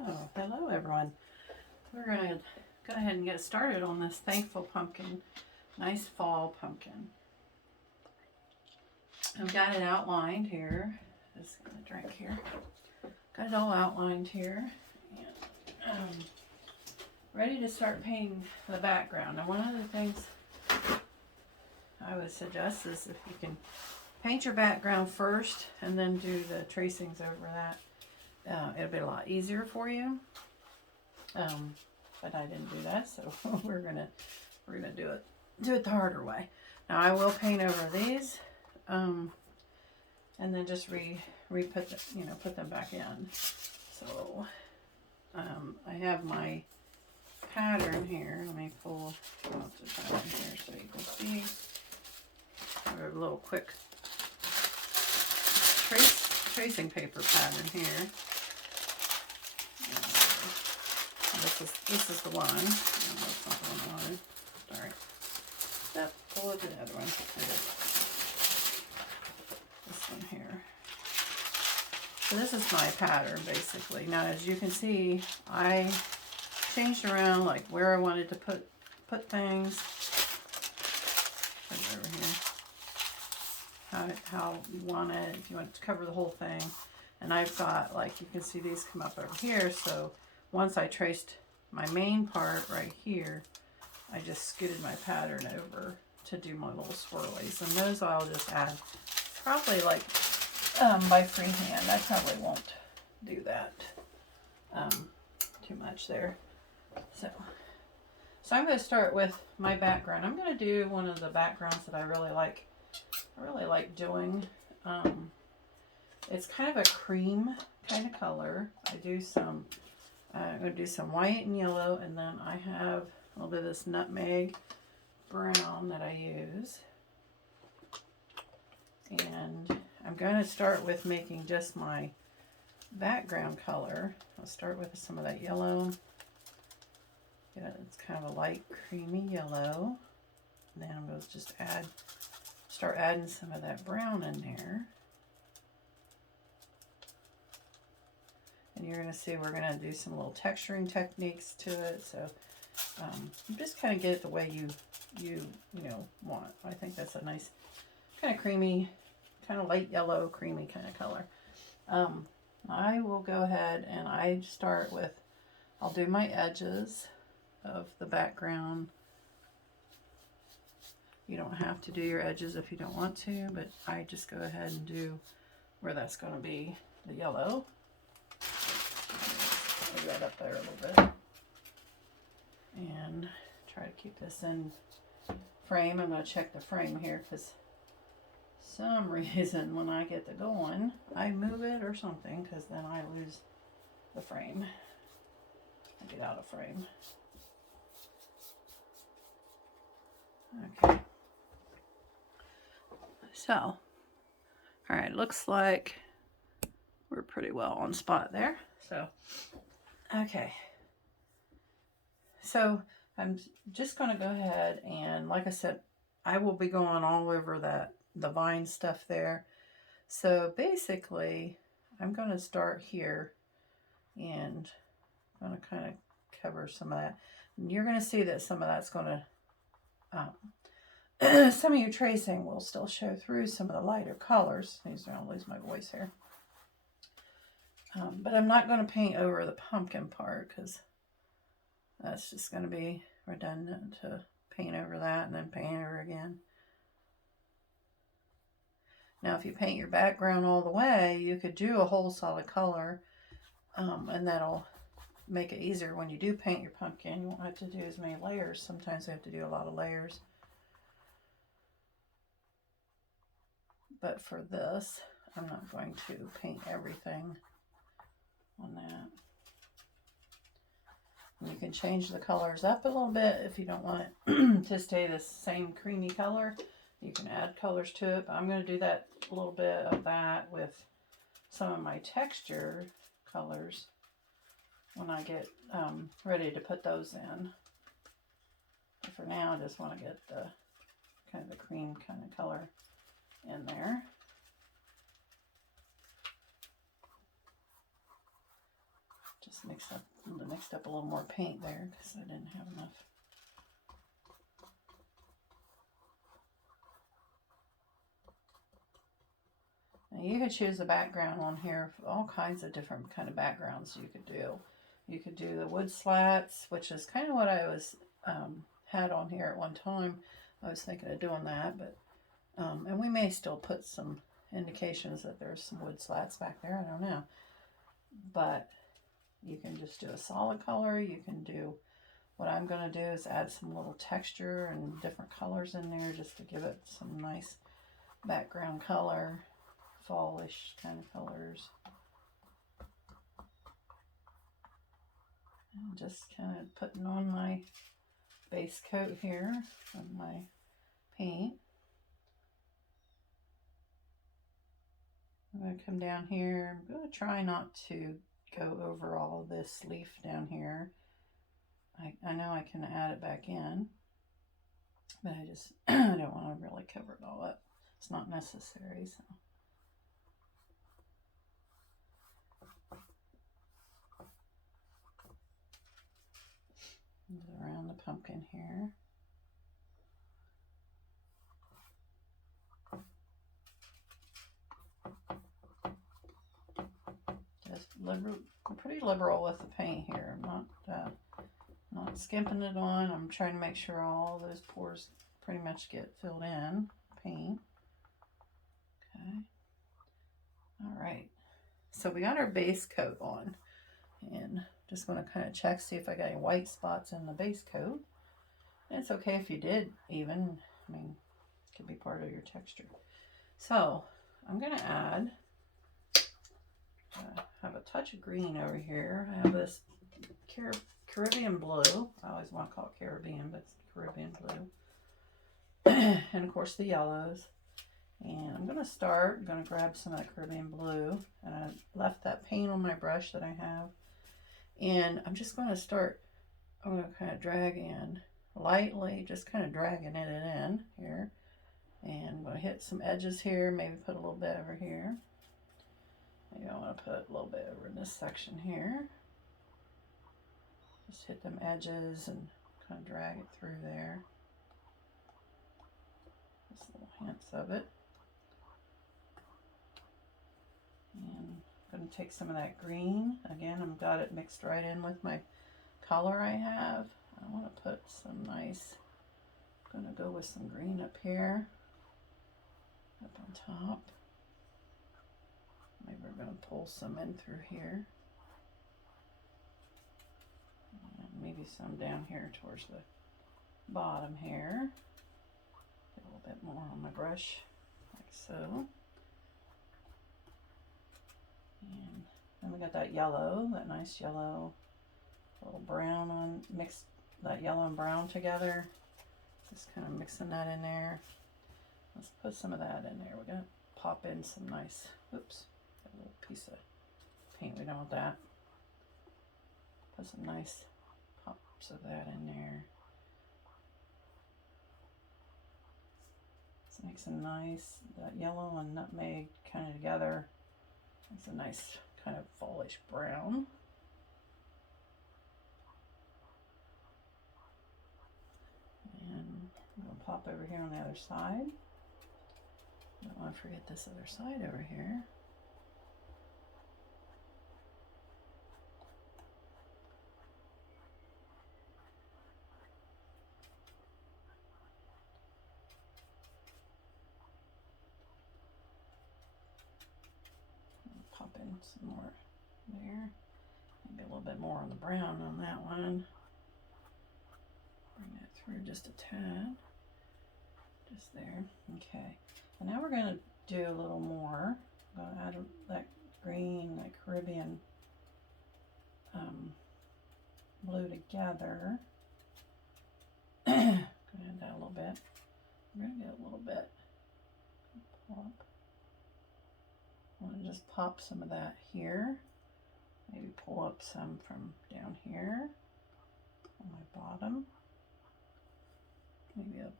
Oh, hello everyone. We're going to go ahead and get started on this thankful pumpkin. Nice fall pumpkin. I've got it outlined here. Just going to drink here. Got it all outlined here. And ready to start painting the background. Now one of the things I would suggest is if you can paint your background first and then do the tracings over that. It'll be a lot easier for you. But I didn't do that, so we're gonna do it the harder way. Now I will paint over these, and then just put them back in. So I have my pattern here. Let me pull out the pattern here so you can see. I have a little quick tracing paper pattern here. This is the one. No, that's not the one I wanted. Sorry. Yep, pull up the other one. This one here. So this is my pattern basically. Now as you can see, I changed around like where I wanted to put things. Put it over here. How you want it, if you want to cover the whole thing. And I've got, like, you can see these come up over here, so once I traced my main part right here, I just scooted my pattern over to do my little swirlies. And those I'll just add probably like by freehand. I probably won't do that too much there. So I'm going to start with my background. I'm going to do one of the backgrounds that I really like. I really like doing. It's kind of a cream kind of color. I'm going to do some white and yellow, and then I have a little bit of this nutmeg brown that I use. And I'm going to start with making just my background color. I'll start with some of that yellow. Yeah, it's kind of a light creamy yellow. And then I'm going to just start adding some of that brown in there. And you're going to see we're going to do some little texturing techniques to it. So just kind of get it the way you want. I think that's a nice kind of creamy, kind of light yellow, creamy kind of color. I will go ahead and I'll do my edges of the background. You don't have to do your edges if you don't want to, but I just go ahead and do where that's going to be the yellow. Move that up there a little bit. And try to keep this in frame. I'm going to check the frame here because some reason when I get to going, I move it or something because then I lose the frame. I get out of frame. Okay. So, all right, looks like we're pretty well on spot there. So, okay. So, I'm just going to go ahead and, like I said, I will be going all over the vine stuff there. So, basically, I'm going to start here and I'm going to kind of cover some of that. And you're going to see that some of that's going to some of your tracing will still show through some of the lighter colors. I don't lose my voice here. But I'm not going to paint over the pumpkin part because that's just going to be redundant to paint over that and then paint over again. Now if you paint your background all the way, you could do a whole solid color and that'll make it easier when you do paint your pumpkin. You won't have to do as many layers. Sometimes you have to do a lot of layers. But for this, I'm not going to paint everything on that. And you can change the colors up a little bit if you don't want it to stay the same creamy color. You can add colors to it. But I'm going to do that a little bit of that with some of my texture colors when I get ready to put those in. But for now, I just want to get the kind of the cream kind of color in there. Just mixed up a little more paint there because I didn't have enough. Now you could choose a background on here, all kinds of different kind of backgrounds you could do. You could do the wood slats, which is kind of what I was had on here at one time. I was thinking of doing that, but and we may still put some indications that there's some wood slats back there. I don't know, but you can just do a solid color. You can do, what I'm going to do is add some little texture and different colors in there just to give it some nice background color, fallish kind of colors. And just kind of putting on my base coat here of my paint. I'm going to come down here. I'm going to try not to go over all of this leaf down here. I know I can add it back in, but I just I don't want to really cover it all up. It's not necessary, so. Around the pumpkin here. Just liberal, I'm pretty liberal with the paint here. I'm not skimping it on. I'm trying to make sure all those pores pretty much get filled in. Paint. Okay. All right. So we got our base coat on, and just going to kind of check, see if I got any white spots in the base coat. And it's okay if you did even. I mean, it could be part of your texture. So I'm going to add, have a touch of green over here. I have this Caribbean blue. I always want to call it Caribbean, but it's Caribbean blue. And of course the yellows. And I'm going to grab some of that Caribbean blue. And I left that paint on my brush that I have. And I'm just going to I'm going to kind of drag in lightly, just kind of dragging it in here. And I'm going to hit some edges here, maybe put a little bit over here. Maybe I want to put a little bit over in this section here. Just hit them edges and kind of drag it through there. Just little hints of it. And I'm going to take some of that green. Again, I've got it mixed right in with my color I have. I want to put some nice, I'm going to go with some green up here, up on top. Maybe we're going to pull some in through here. And maybe some down here towards the bottom here. Get a little bit more on my brush, like so. And then we got that yellow, that nice yellow, a little brown on, mixed that yellow and brown together. Just kind of mixing that in there. Let's put some of that in there. We're going to pop in some nice, oops, a little piece of paint. We don't want that. Put some nice pops of that in there. Let's make some nice, that yellow and nutmeg kind of together. It's a nice kind of fallish brown. And we'll pop over here on the other side. Don't want to forget this other side over here. Pop in some more there. Maybe a little bit more on the brown on that one. Bring that through just a tad. Just there. Okay. And now we're going to do a little more. I'm going to add that green, that Caribbean blue together. Go ahead and add that a little bit. We're going to get a little bit. Pop. I'm going to just pop some of that here. Maybe pull up some from down here on my bottom. Maybe a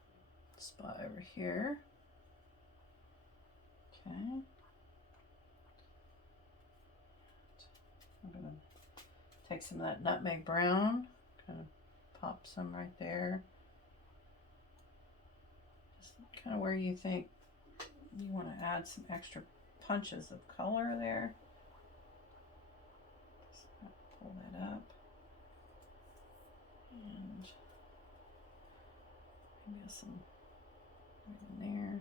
spot over here. Okay. I'm going to Take some of that nutmeg brown, kind of pop some right there. Just kind of where you think you want to add some extra punches of color there. Just pull that up. And maybe some right in there.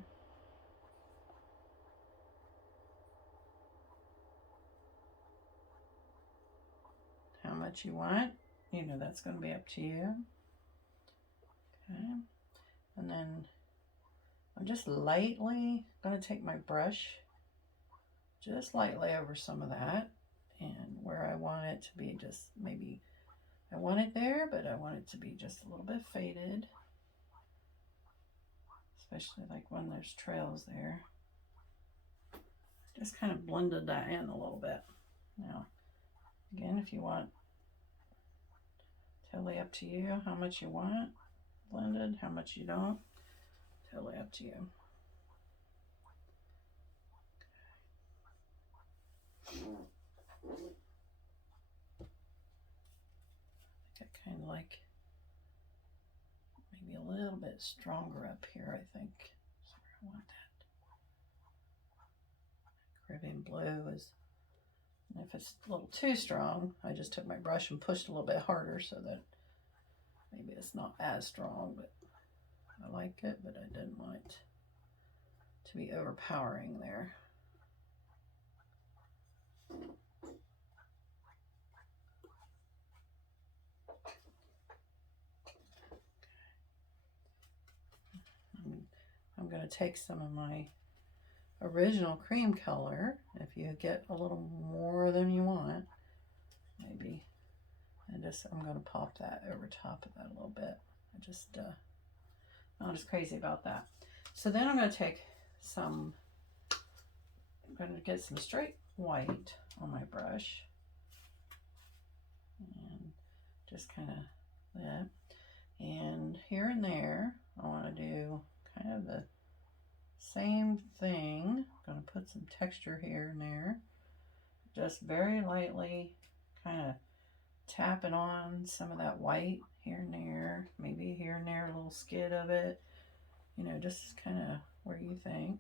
How much you want, you know, that's going to be up to you. Okay. And then I'm just lightly going to take my brush, just lightly over some of that, and where I want it to be, just maybe I want it there, but I want it to be just a little bit faded, especially like when there's trails there. Just kind of blended that in a little bit. Now, again, if you want, totally up to you how much you want blended, how much you don't, totally up to you. I kind of like maybe a little bit stronger up here, I think. Sorry, I want that. Caribbean blue is, and if it's a little too strong, I just took my brush and pushed a little bit harder so that maybe it's not as strong, but I like it, but I didn't want it to be overpowering there. I'm going to take some of my original cream color. If you get a little more than you want, maybe, and just I'm going to pop that over top of that a little bit. I just not as crazy about that. So then I'm going to take some, I'm going to get some straight white on my brush and just kind of that. And here and there, I want to do kind of the same thing. I'm going to put some texture here and there, just very lightly, kind of tapping on some of that white here and there, maybe here and there a little skid of it, you know, just kind of where you think.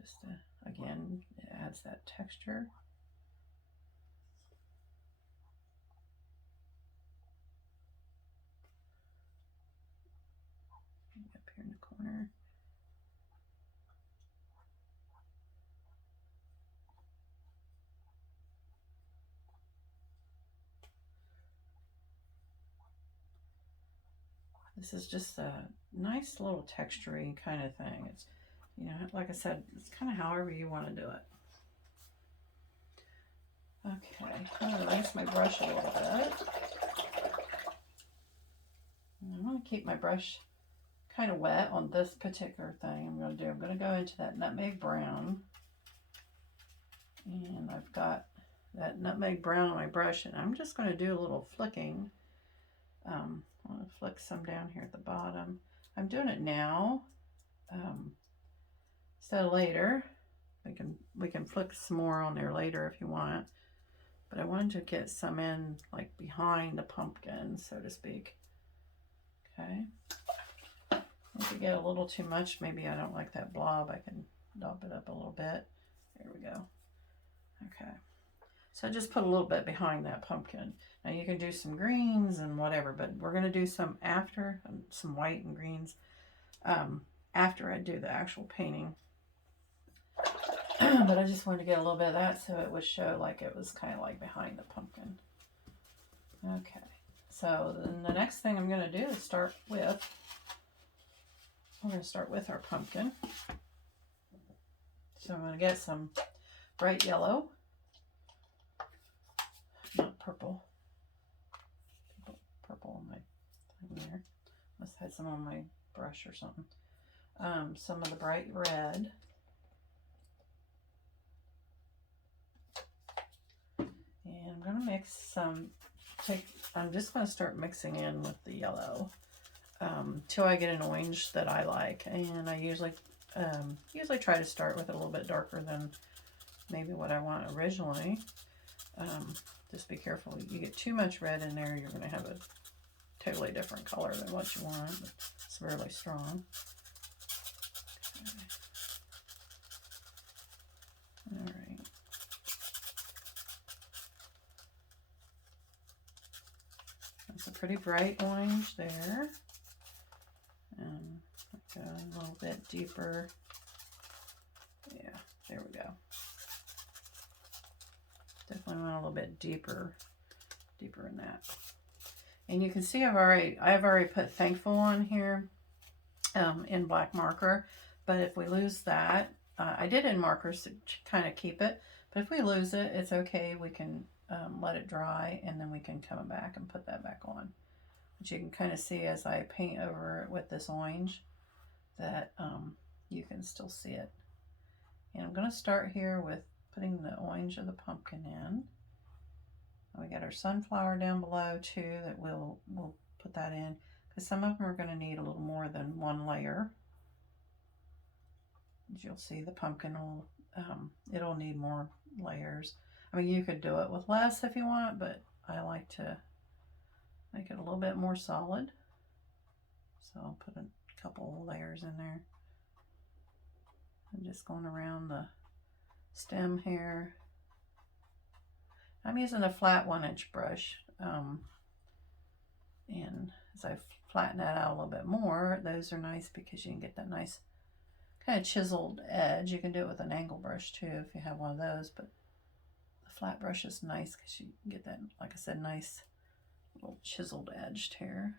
Just again, it adds that texture. Up here in the corner. This is just a nice little textury kind of thing. It's, you know, like I said, it's kind of however you want to do it. Okay, I'm going to rinse my brush a little bit. And I'm going to keep my brush kind of wet on this particular thing. I'm going to go into that nutmeg brown. And I've got that nutmeg brown on my brush, and I'm just going to do a little flicking. I'm going to flick some down here at the bottom. I'm doing it now instead of later. We can flick some more on there later if you want. But I wanted to get some in like behind the pumpkin, so to speak. Okay. If you get a little too much, maybe I don't like that blob, I can dop it up a little bit. There we go. Okay. So I just put a little bit behind that pumpkin. Now you can do some greens and whatever, but we're going to do some after, some white and greens, after I do the actual painting. But I just wanted to get a little bit of that so it would show like it was kind of like behind the pumpkin. Okay, so then the next thing I'm going to do is we're going to start with our pumpkin. So I'm going to get some bright yellow, not purple. Purple on my thing there. Must have had some on my brush or something. Some of the bright red. And I'm going to mix some, I'm just going to start mixing in with the yellow till I get an orange that I like. And I usually try to start with it a little bit darker than maybe what I want originally. Just be careful. You get too much red in there, you're going to have a totally different color than what you want. It's really strong. Okay. All right. That's a pretty bright orange there. Go a little bit deeper. Yeah, there we go. Definitely went a little bit deeper in that. And you can see I've already put thankful on here in black marker. But if we lose that, I did in markers to kind of keep it. But if we lose it, it's okay. We can let it dry, and then we can come back and put that back on. But you can kind of see as I paint over it with this orange that you can still see it. And I'm going to start here with putting the orange of the pumpkin in. We got our sunflower down below too that we'll put that in, because some of them are going to need a little more than one layer. As you'll see, the pumpkin will it'll need more layers. I mean, you could do it with less if you want, but I like to make it a little bit more solid. So I'll put a couple layers in there. I'm just going around the stem here. I'm using a flat 1-inch brush, and as I flatten that out a little bit more, those are nice because you can get that nice kind of chiseled edge. You can do it with an angle brush too if you have one of those, but the flat brush is nice because you can get that, like I said, nice little chiseled edge here.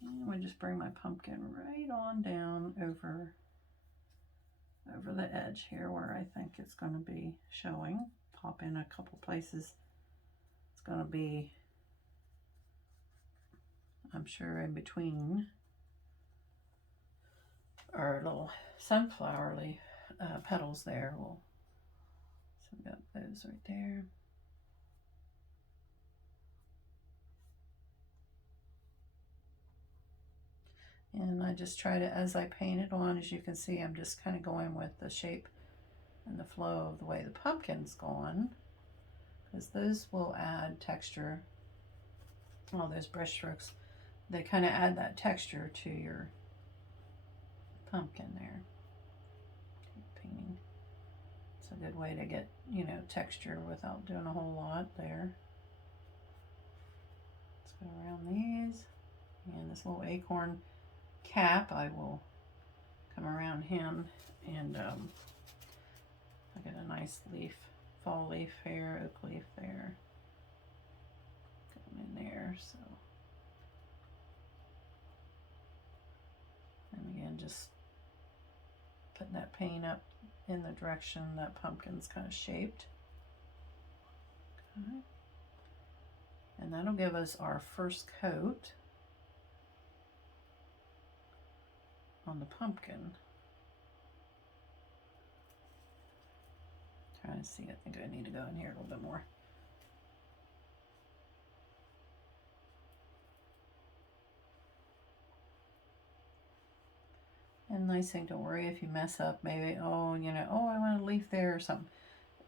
And we just bring my pumpkin right on down over the edge here where I think it's going to be showing. Pop in a couple places. It's going to be, I'm sure, in between our little sunflower leaf petals there. So we got those right there. And I just try to, as I paint it on, as you can see, I'm just kind of going with the shape and the flow of the way the pumpkin's going, because those will add texture. All those brush strokes, they kind of add that texture to your pumpkin there. Keep painting. It's a good way to get, you know, texture without doing a whole lot there. Let's go around these. And this little acorn cap, I will come around him, and I got a nice leaf, fall leaf here, oak leaf there, going in there. So, and again, just putting that paint up in the direction that pumpkin's kind of shaped. Okay. And that'll give us our first coat on the pumpkin. Trying to see, I think I need to go in here a little bit more. And nice thing, don't worry if you mess up, maybe, oh, you know, oh, I want a leaf there or something.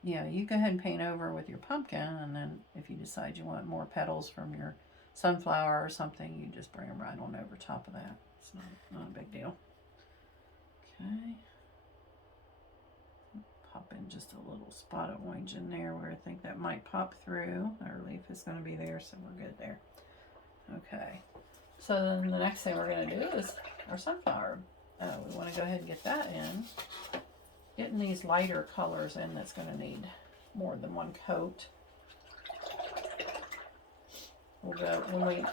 You know, you go ahead and paint over with your pumpkin, and then if you decide you want more petals from your sunflower or something, you just bring them right on over top of that. It's not a big deal. Okay. Pop in just a little spot of orange in there where I think that might pop through. Our leaf is going to be there, so we're good there. Okay. So then the next thing we're going to do is our sunflower. We want to go ahead and get that in. Getting these lighter colors in, that's going to need more than one coat. We'll go,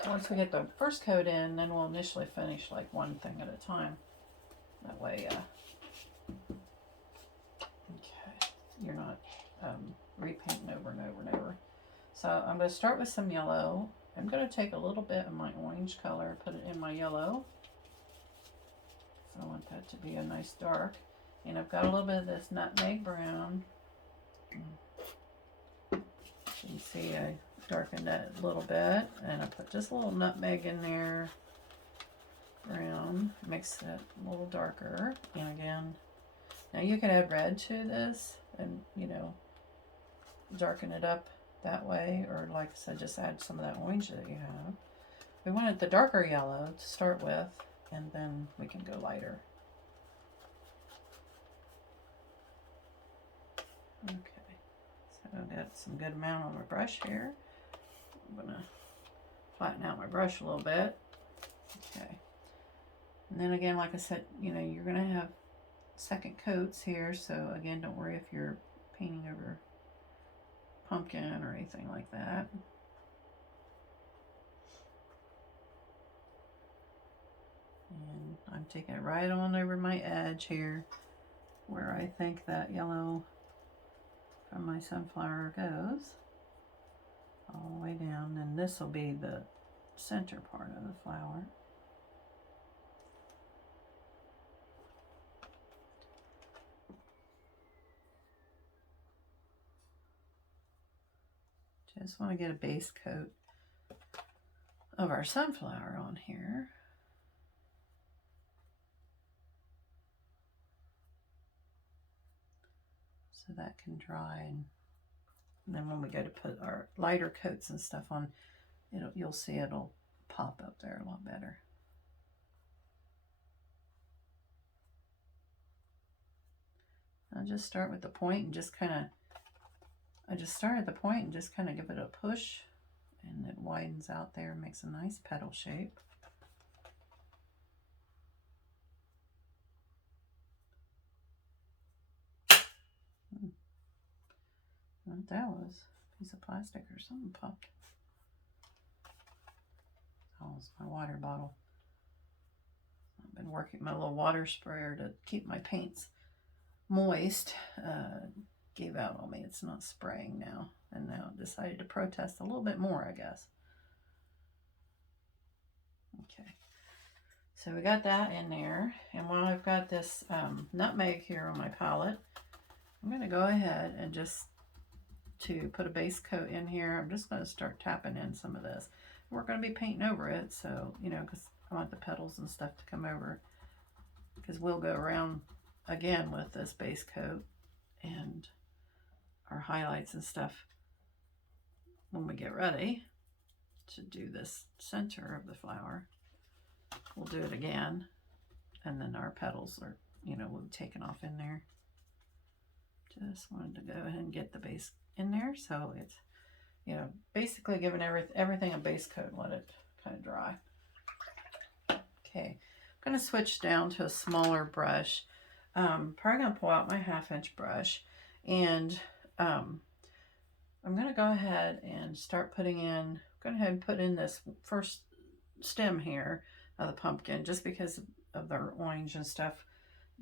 once we get the first coat in, then we'll initially finish like one thing at a time. That way, okay, you're not repainting over and over and over. So I'm going to start with some yellow. I'm going to take a little bit of my orange color, put it in my yellow. So I want that to be a nice dark. And I've got a little bit of this nutmeg brown. You can see I darkened that a little bit, and I put just a little nutmeg in there. Brown, mix it a little darker. And again, now you can add red to this, and you know, darken it up that way, or like I said, just add some of that orange that you have. We wanted the darker yellow to start with, and then we can go lighter. Okay, so I've got some good amount on my brush here. I'm gonna flatten out my brush a little bit. Okay, and then again, like I said, you know, you're gonna have second coats here, so again, don't worry if you're painting over pumpkin or anything like that. And I'm taking it right on over my edge here where I think that yellow from my sunflower goes, all the way down, and this will be the center part of the flower. Just want to get a base coat of our sunflower on here. So that can dry, and then when we go to put our lighter coats and stuff on, you'll see it'll pop up there a lot better. I'll just start with the point and just kind of, I just start at the point and just kind of give it a push, and it widens out there and makes a nice petal shape. What that was, a piece of plastic or something popped. Oh, it's my water bottle. I've been working my little water sprayer to keep my paints moist. Gave out on me. It's not spraying now, and now it decided to protest a little bit more, I guess. Okay, so we got that in there, and while I've got this nutmeg here on my palette, I'm going to go ahead and just to put a base coat in here, I'm just going to start tapping in some of this. We're going to be painting over it, so, you know, because I want the petals and stuff to come over, because we'll go around again with this base coat and our highlights and stuff when we get ready to do this center of the flower. We'll do it again, and then our petals are, you know, we'll be taken off in there. Just wanted to go ahead and get the base in there, so it's, you know, basically giving everything a base coat and let it kind of dry. Okay, I'm going to switch down to a smaller brush. Probably going to pull out my 1/2-inch brush, and I'm going to go ahead and start putting in, put in this first stem here of the pumpkin, just because of the orange and stuff,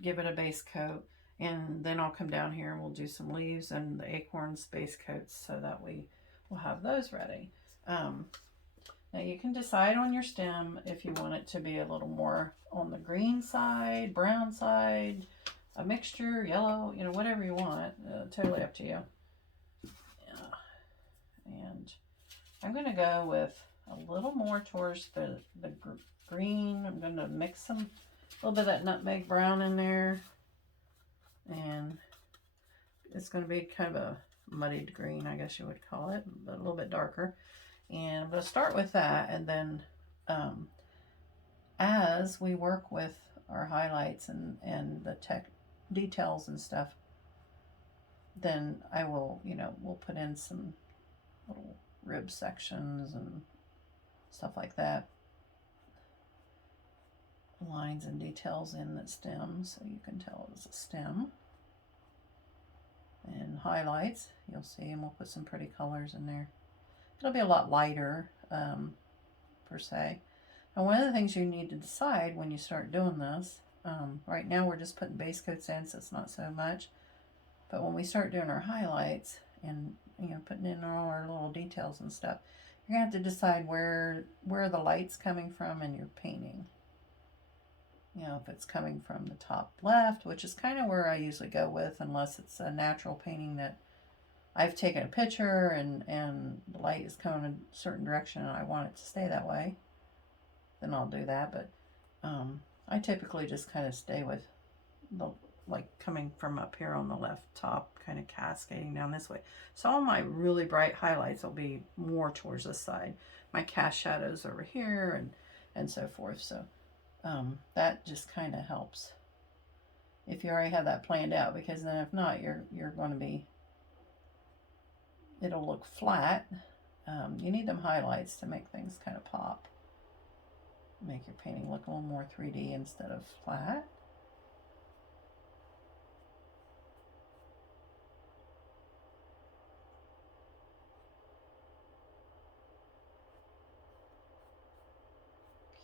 give it a base coat, and then I'll come down here and we'll do some leaves and the acorns base coats so that we will have those ready. Now you can decide on your stem if you want it to be a little more on the green side, brown side, a mixture, yellow, you know, whatever you want, totally up to you. And I'm going to go with a little more towards the green. I'm going to mix a little bit of that nutmeg brown in there, and it's going to be kind of a muddied green, I guess you would call it, but a little bit darker. And I'm going to start with that, and then as we work with our highlights and the tech details and stuff, then I will, you know, we'll put in some little rib sections and stuff like that, lines and details in the stem, so you can tell it's a stem. And highlights, you'll see, and we'll put some pretty colors in there. It'll be a lot lighter, per se. And one of the things you need to decide when you start doing this, right now we're just putting base coats in, so it's not so much. But when we start doing our highlights and, you know, putting in all our little details and stuff, you're gonna have to decide where the light's coming from in your painting. You know, if it's coming from the top left, which is kind of where I usually go with, unless it's a natural painting that I've taken a picture and the light is coming in a certain direction and I want it to stay that way, then I'll do that. But I typically just kind of stay with the like coming from up here on the left top, kind of cascading down this way. So all my really bright highlights will be more towards this side. My cast shadows over here and so forth. So that just kind of helps if you already have that planned out, because then if not, you're going to be, it'll look flat. You need them highlights to make things kind of pop. Make your painting look a little more 3D instead of flat.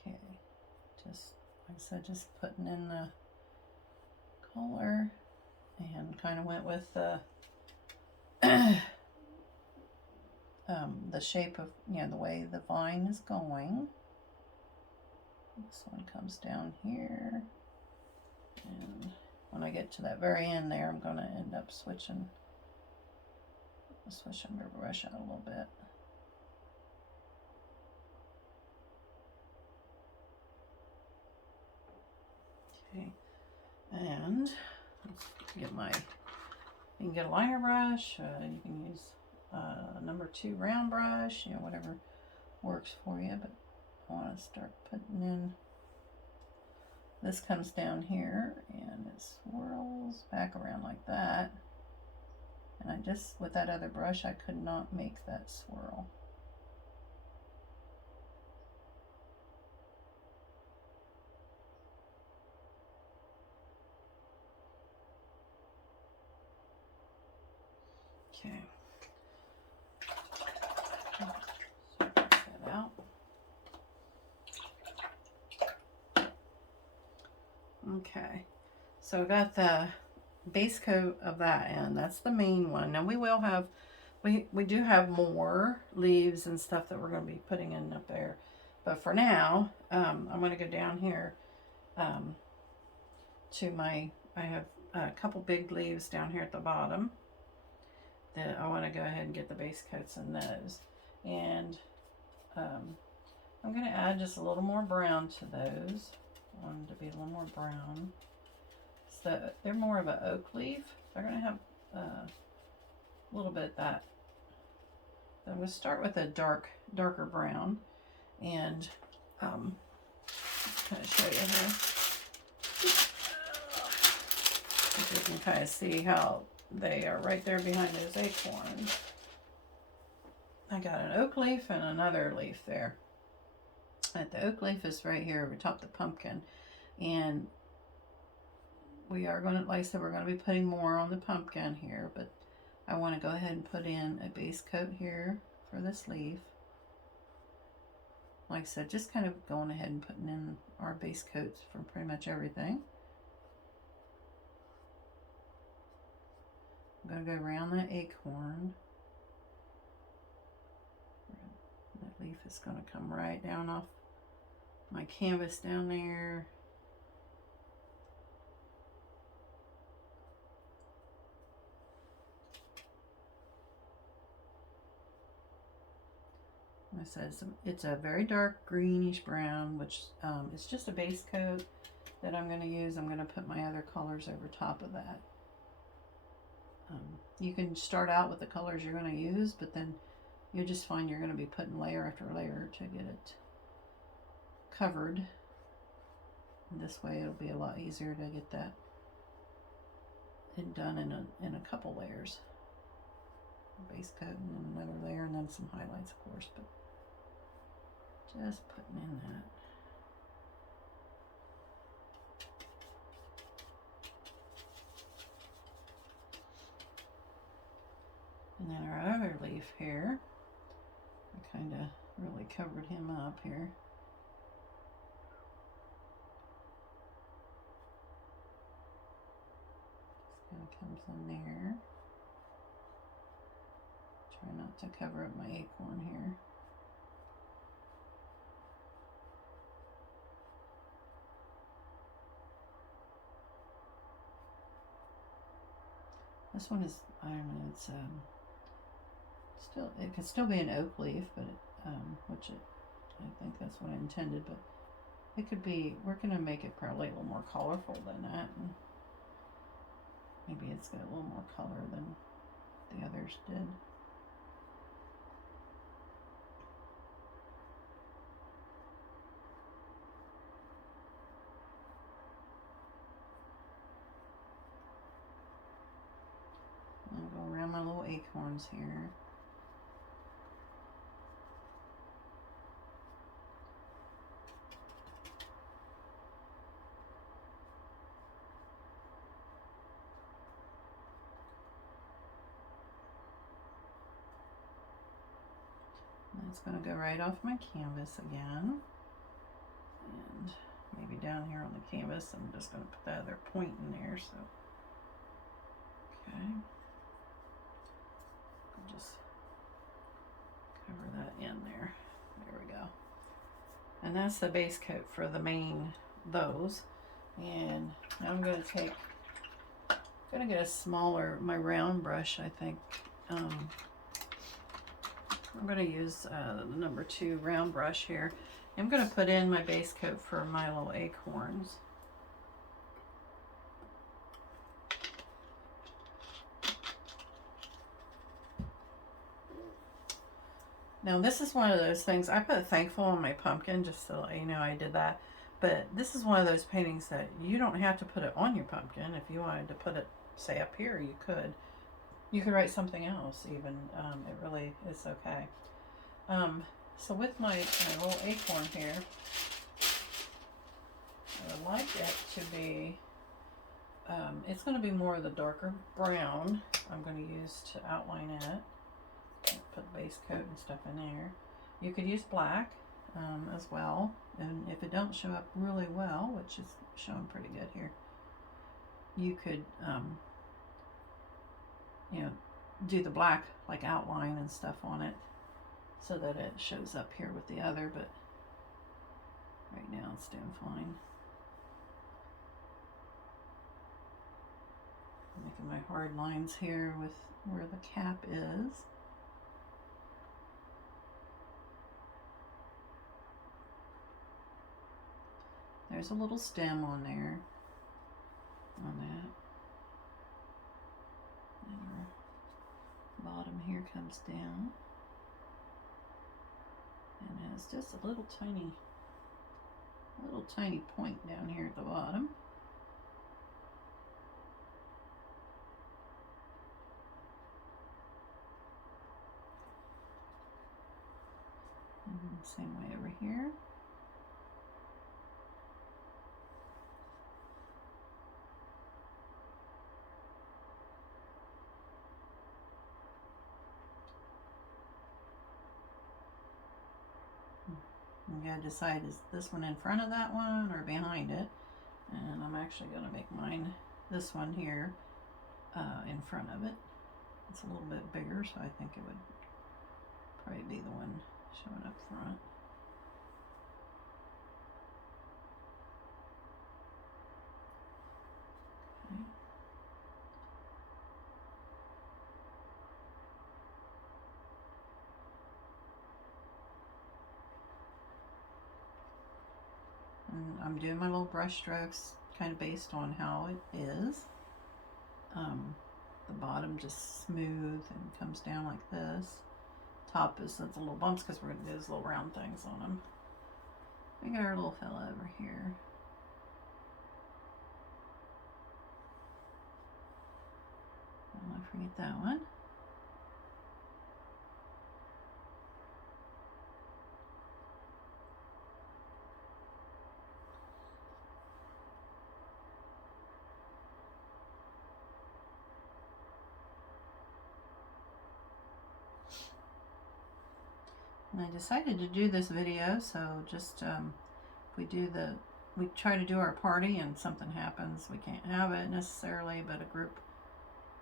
Okay, just like I said, just putting in the color, and kind of went with the shape of, you know, the way the vine is going. This one comes down here, and when I get to that very end there, I'm going to end up switching my brush out a little bit. Okay, and let's get my, you can get a liner brush, you can use number 2 round brush, you know, whatever works for you, but I want to start putting in, this comes down here and it swirls back around like that, and I just, with that other brush, I could not make that swirl. Okay. That out. Okay. So I got the base coat of that end. That's the main one. Now we will have, we do have more leaves and stuff that we're going to be putting in up there. But for now, I'm going to go down here to my, I have a couple big leaves down here at the bottom that I want to go ahead and get the base coats in those. And I'm going to add just a little more brown to those. I want them to be a little more brown. So they're more of an oak leaf. They're going to have a little bit of that. I'm going to start with a darker brown, and kind of show you here. You can kind of see how they are right there behind those acorns. I got an oak leaf and another leaf there. The oak leaf is right here over top the pumpkin, and we are going to, like I said, we're going to be putting more on the pumpkin here, but I want to go ahead and put in a base coat here for this leaf. Like I said, just kind of going ahead and putting in our base coats for pretty much everything. I'm going to go around that acorn. That leaf is going to come right down off my canvas down there. Like I said, it's a very dark greenish brown, which is just a base coat that I'm going to use. I'm going to put my other colors over top of that. You can start out with the colors you're going to use, but then you'll just find you're going to be putting layer after layer to get it covered. And this way it'll be a lot easier to get that done in a couple layers. Base coat and then another layer and then some highlights, of course, but just putting in that. And then our other leaf here, I kind of really covered him up here. Just kind of comes in there. Try not to cover up my acorn here. This one is, I don't know, it's still, it could still be an oak leaf, but which I think that's what I intended, but it could be, we're going to make it probably a little more colorful than that. And Maybe it's got a little more color than the others did. I'll go around my little acorns here. It's going to go right off my canvas again. And maybe down here on the canvas, I'm just going to put that other point in there. So, okay. I'll just cover that in there. There we go. And that's the base coat for the main, those. And now I'm going to get a smaller, my round brush, I think. I'm going to use the number 2 round brush here. I'm going to put in my base coat for my little acorns. Now this is one of those things, I put thankful on my pumpkin just so you know I did that. But this is one of those paintings that you don't have to put it on your pumpkin. If you wanted to put it, say, up here, you could. You could write something else even. It really is okay. So with my little acorn here, I would like it to be, it's going to be more of the darker brown I'm going to use to outline it. Put base coat and stuff in there. You could use black as well, and if it don't show up really well, which is showing pretty good here, you could you know, do the black like outline and stuff on it so that it shows up here with the other, but right now it's doing fine. I'm making my hard lines here with where the cap is. There's a little stem on there, on that. And our bottom here comes down and has just a little tiny point down here at the bottom. And same way over here. You gotta decide, is this one in front of that one or behind it? And I'm actually gonna make mine, this one here, in front of it. It's a little bit bigger, so I think it would probably be the one showing up front. Okay. And I'm doing my little brush strokes kind of based on how it is. The bottom just smooth and comes down like this. Top is the little bumps because we're going to do those little round things on them. We got our little fella over here. Don't want to forget that one. And I decided to do this video, so just we try to do our party and something happens, we can't have it necessarily, but a group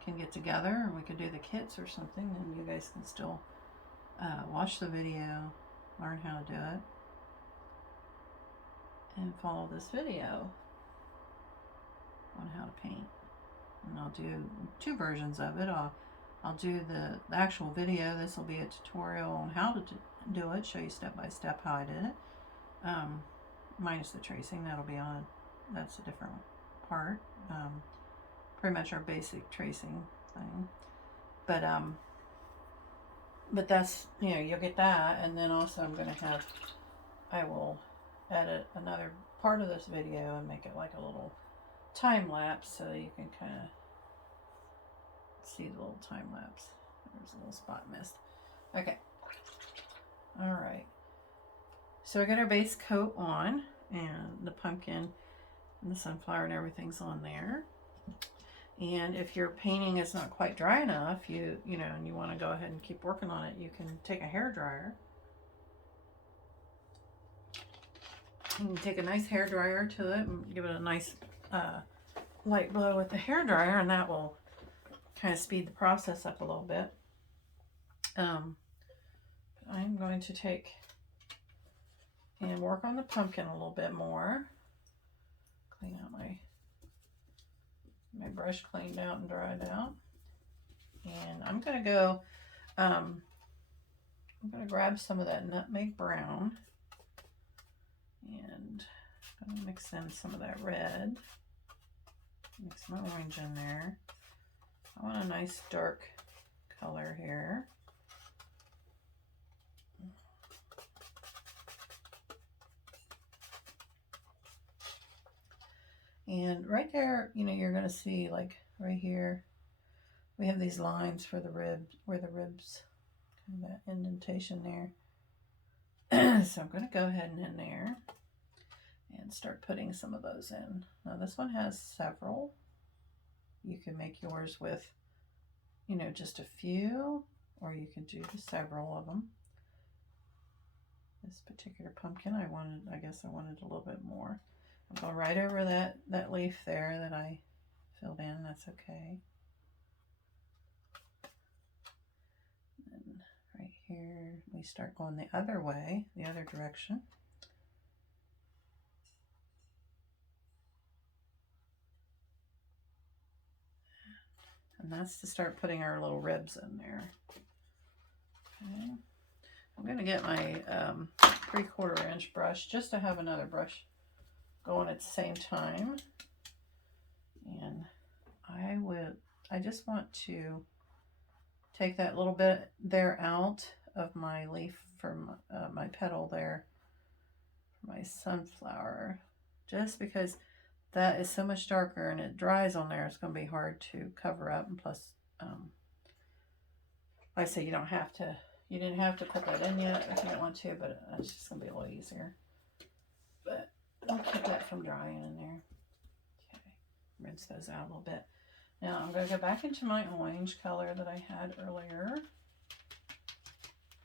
can get together and we could do the kits or something, and you guys can still watch the video, learn how to do it, and follow this video on how to paint. And I'll do 2 versions of it. I'll do the actual video. This will be a tutorial on how to do it, show you step by step how I did it, minus the tracing. That'll be on, that's a different part. pretty much our basic tracing thing. But that's, you know, you'll get that, and then also I will edit another part of this video and make it like a little time lapse so you can kind of see the little time lapse. There's a little spot missed. Okay. All right. So I got our base coat on, and the pumpkin and the sunflower and everything's on there. And if your painting is not quite dry enough, you know, and you want to go ahead and keep working on it, you can take a hair dryer. You can take a nice hair dryer to it and give it a nice light blow with the hair dryer, and that will kind of speed the process up a little bit. I'm going to take and work on the pumpkin a little bit more. Clean out my brush cleaned out and dried out. And I'm going to go, I'm going to grab some of that nutmeg brown, and I'm going to mix in some of that red. Mix my orange in there. I want a nice dark color here. And right there, you know, you're going to see, like right here, we have these lines for the ribs, where the ribs, kind of that indentation there. So I'm going to go ahead and in there and start putting some of those in. Now this one has several. You can make yours with, you know, just a few, or you can do several of them. This particular pumpkin, I guess I wanted a little bit more. I'll go right over that leaf there that I filled in. That's okay. And right here, we start going the other way, the other direction. And that's to start putting our little ribs in there. Okay. I'm going to get my 3/4 inch brush just to have another brush going at the same time. And I just want to take that little bit there out of my leaf from my petal there for my sunflower, just because that is so much darker and it dries on there. It's going to be hard to cover up, and plus I say you didn't have to put that in yet if you don't want to, but it's just going to be a little easier. But I'll keep that from drying in there. Okay, rinse those out a little bit. Now I'm going to go back into my orange color that I had earlier.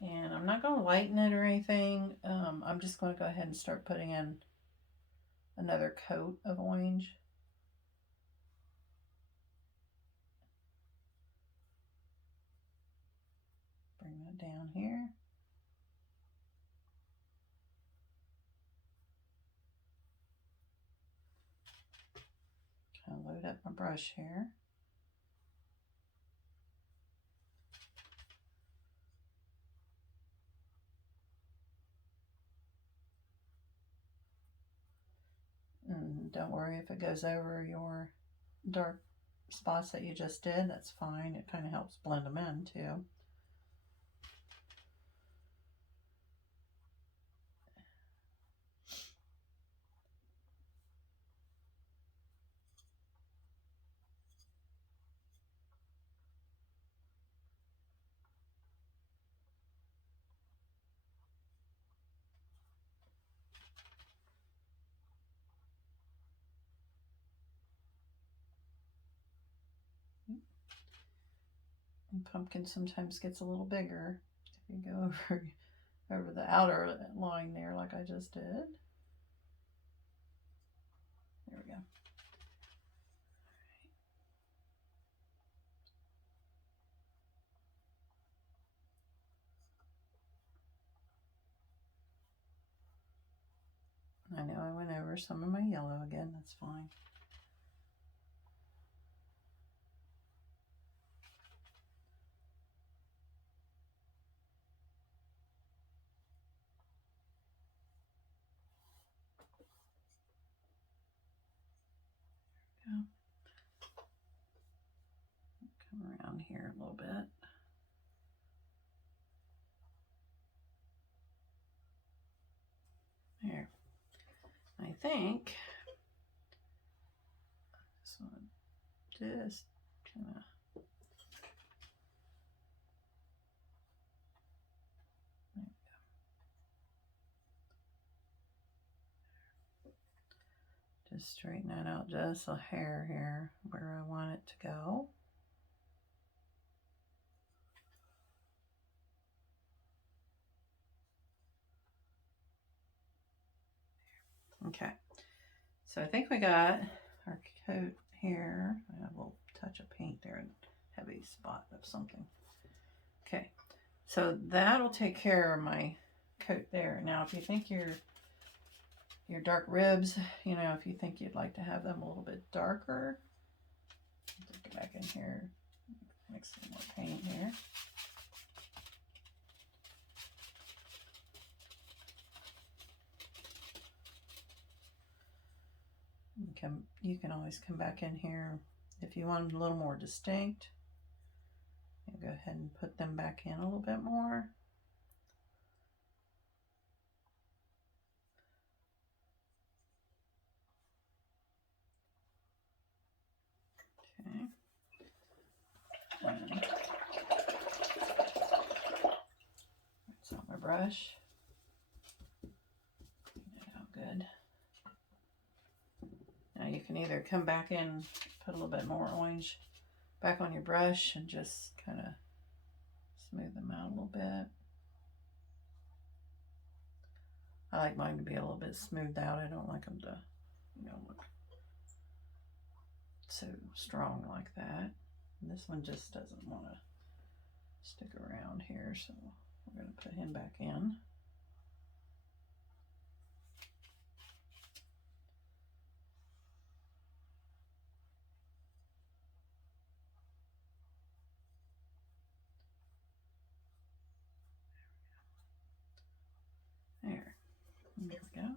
And I'm not going to lighten it or anything. I'm just going to go ahead and start putting in another coat of orange. Bring that down here. Kind of load up my brush here. And don't worry if it goes over your dark spots that you just did. That's fine. It kind of helps blend them in too. And pumpkin sometimes gets a little bigger if you go over the outer line there like I just did. There we go. I know I went over some of my yellow again. That's fine. around here a little bit. There. I think this one just kind of just straighten that out just a hair here where I want it to go. Okay, so I think we got our coat here. I have a little touch of paint there, a heavy spot of something. Okay, so that'll take care of my coat there. Now, if you think your dark ribs, you know, if you think you'd like to have them a little bit darker, just go back in here, mix some more paint here. You can always come back in here if you want them a little more distinct. You go ahead and put them back in a little bit more. Okay. Rinse out my brush. Clean it out good. Now you can either come back in, put a little bit more orange back on your brush and just kind of smooth them out a little bit. I like mine to be a little bit smoothed out. I don't like them to, you know, look so strong like that. And this one just doesn't want to stick around here, so we're going to put him back in. There we go.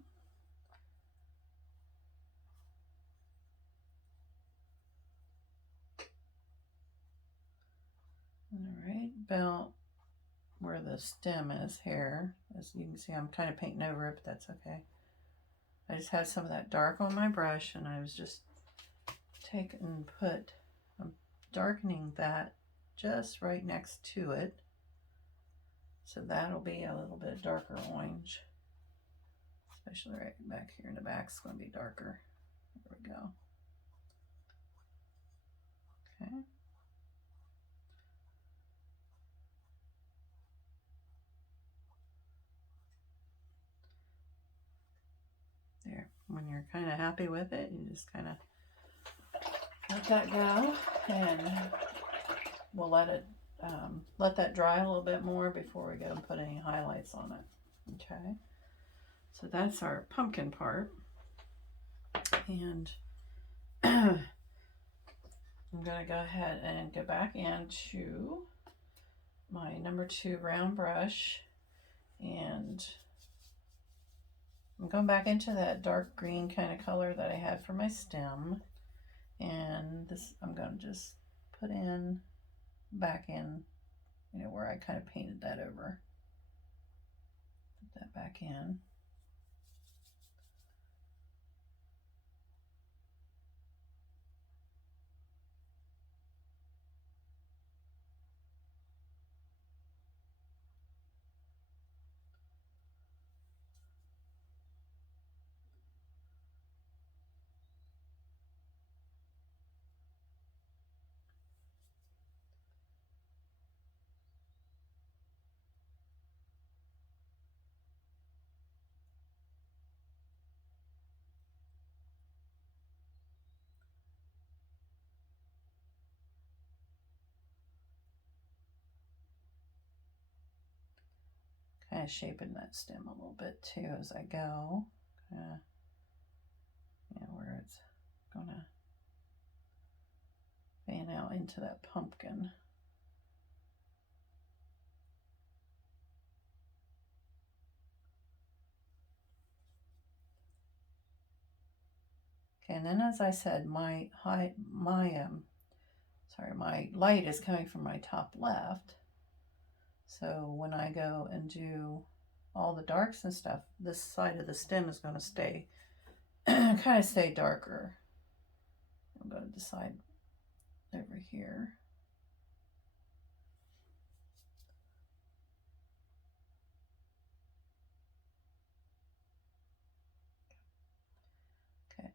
All right, about where the stem is here, as you can see, I'm kind of painting over it, but that's okay. I just had some of that dark on my brush, and I was just I'm darkening that just right next to it. So that'll be a little bit darker orange, especially right back here in the back. It's going to be darker. There we go. Okay. There. When you're kind of happy with it, you just kind of let that go, and we'll let that dry a little bit more before we go and put any highlights on it. Okay. So that's our pumpkin part. And I'm going to go ahead and go back into my number 2 round brush, and I'm going back into that dark green kind of color that I had for my stem, and this I'm going to just put in back in, you know, where I kind of painted that over. Put that back in. Kind of shaping that stem a little bit too as I go. Kind of, you know, where it's gonna fan out into that pumpkin. Okay, and then as I said, my sorry, my light is coming from my top left. So when I go and do all the darks and stuff, this side of the stem is going to stay, kind of stay darker. I'm going to decide over here. Okay.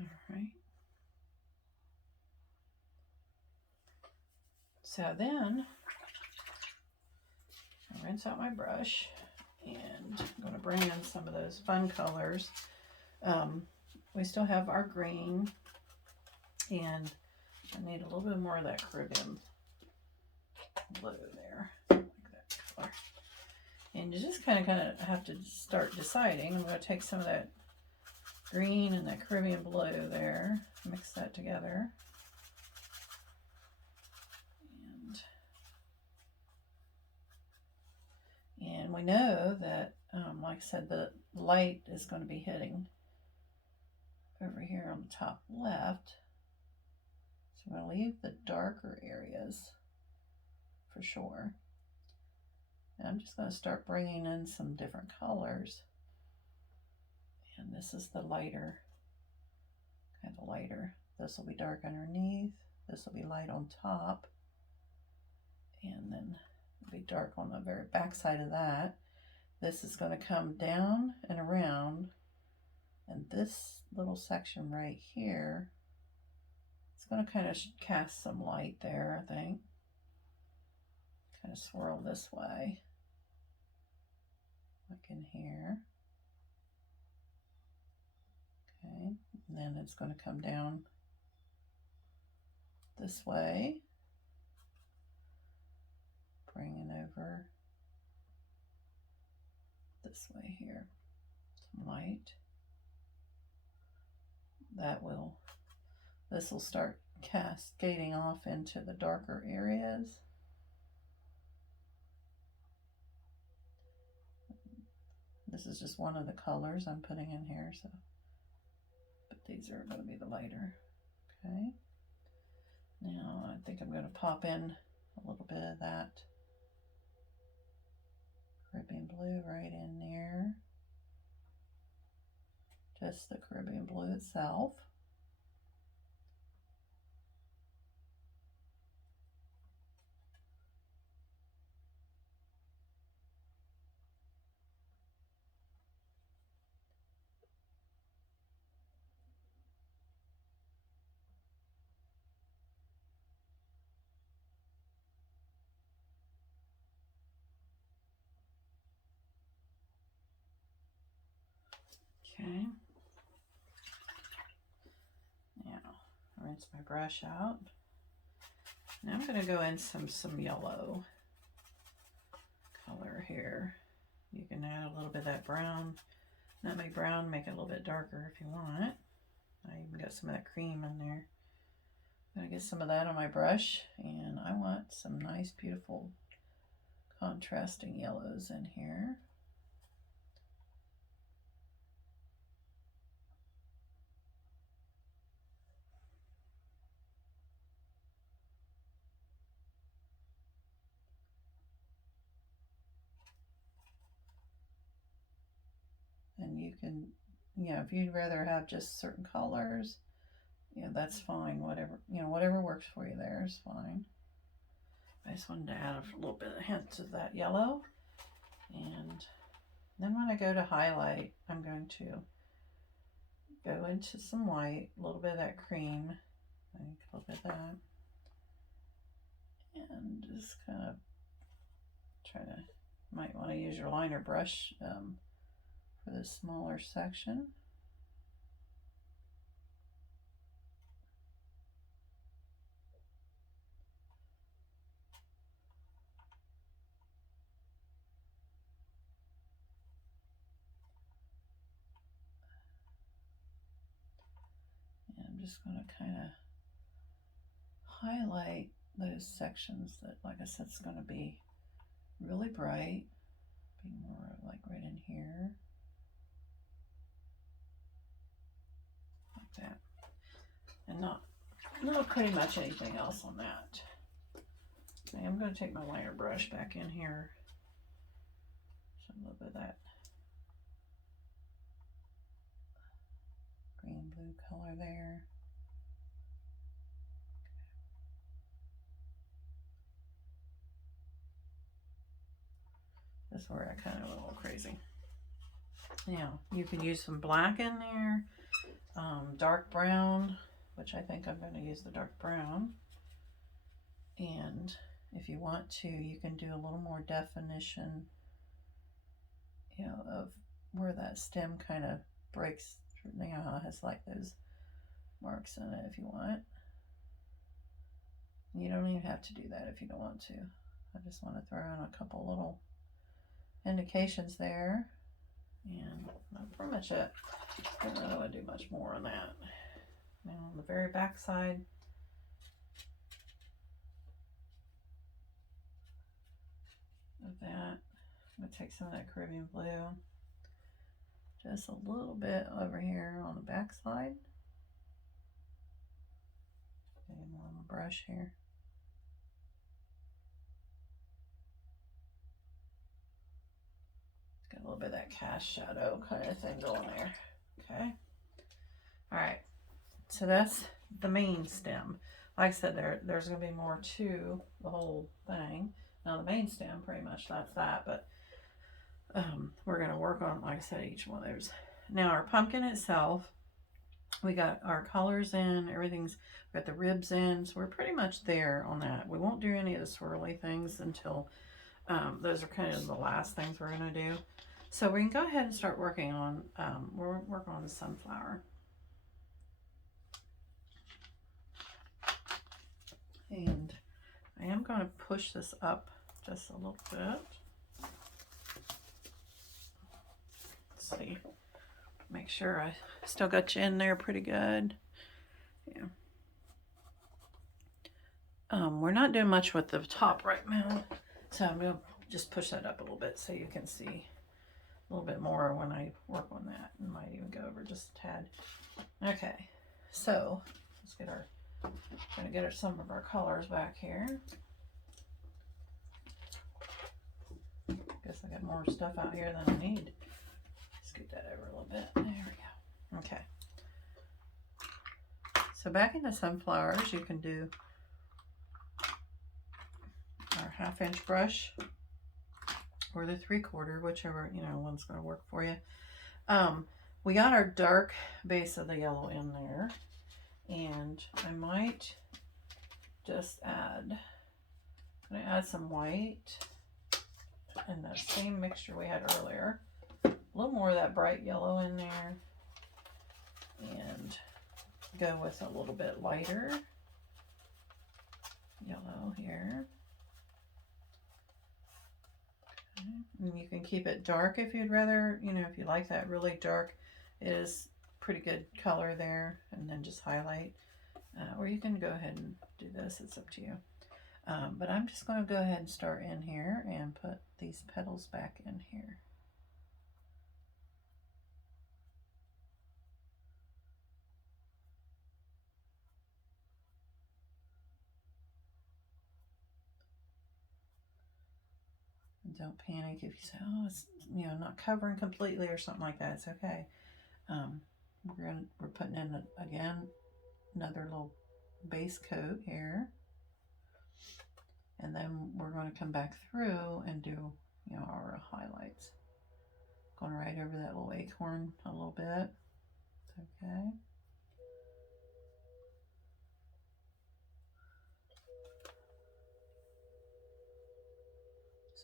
All right. So then I rinse out my brush and I'm going to bring in some of those fun colors. We still have our green, and I need a little bit more of that Caribbean blue there, like that color. And you just kind of have to start deciding. I'm going to take some of that green and that Caribbean blue there, mix that together. And we know that, like I said, the light is going to be hitting over here on the top left. So I'm going to leave the darker areas for sure. And I'm just going to start bringing in some different colors. And this is the lighter, kind of lighter. This will be dark underneath. This will be light on top. And then it'll be dark on the very back side of that. This is going to come down and around. And this little section right here, it's going to kind of cast some light there, I think. Kind of swirl this way, like in here. Okay, and then it's going to come down this way, bringing over this way here, some light. This will start cascading off into the darker areas. This is just one of the colors I'm putting in here, so, but these are going to be the lighter. Okay. Now I think I'm going to pop in a little bit of that Caribbean blue right in there. Just the Caribbean blue itself. Okay. Now, rinse my brush out. Now I'm going to go in some yellow color here. You can add a little bit of that brown, nutmeg brown, make it a little bit darker if you want. I even got some of that cream in there. I'm going to get some of that on my brush, and I want some nice, beautiful contrasting yellows in here. And you can, if you'd rather have just certain colors, that's fine. Whatever works for you there is fine. I just wanted to add a little bit of hints of that yellow. And then when I go to highlight, I'm going to go into some white, a little bit of that cream, I think a little bit of that, and just kind of try to, might want to use your liner brush for this smaller section. And I'm just going to kind of highlight those sections that, like I said, it's going to be really bright, be more like right in here. that. And not pretty much anything else on that. Okay, I'm going to take my liner brush back in here. So a little bit of that green blue color there. That's where I kind of went a little crazy. Now, you can use some black in there, dark brown, which I think I'm going to use the dark brown. And if you want to, you can do a little more definition, you know, of where that stem kind of breaks through. You know how it has like those marks in it if you want. You don't even have to do that if you don't want to. I just want to throw in a couple little indications there. And that's pretty much it. I don't really want to do much more on that. Now on the very back side, of that, I'm going to take some of that Caribbean blue, just a little bit over here on the back side. Maybe more on the brush here. Got a little bit of that cast shadow kind of thing going there. Okay. All right. So that's the main stem. Like I said, there's going to be more to the whole thing. Now the main stem, pretty much that's that. But we're going to work on, like I said, each one of those. Now our pumpkin itself, we got our colors in, everything's, we got the ribs in, so we're pretty much there on that. We won't do any of the swirly things until, those are kind of the last things we're going to do. So we can go ahead and start working on, we're working on the sunflower. And I am going to push this up just a little bit. Let's see. Make sure I still got you in there pretty good. Yeah. We're not doing much with the top right now, so I'm going to just push that up a little bit so you can see a little bit more when I work on that. I might even go over just a tad. Okay, so let's get our, going to get some of our colors back here. Guess I got more stuff out here than I need. Scoot that over a little bit. There we go. Okay. So back in the sunflowers, you can do our 1/2 inch brush or the 3/4, whichever, you know, one's going to work for you. We got our dark base of the yellow in there, and I might just add, I'm going to add some white and that same mixture we had earlier. A little more of that bright yellow in there, and go with a little bit lighter yellow here. Okay. And you can keep it dark if you'd rather, you know, if you like that really dark, it is pretty good color there, and then just highlight. Or you can go ahead and do this, it's up to you. But I'm just going to go ahead and start in here and put these petals back in here. Don't panic if you say, oh, it's, you know, not covering completely or something like that. It's okay. We're putting in again another little base coat here, and then we're going to come back through and do, you know, our highlights. Going right over that little acorn a little bit. It's okay.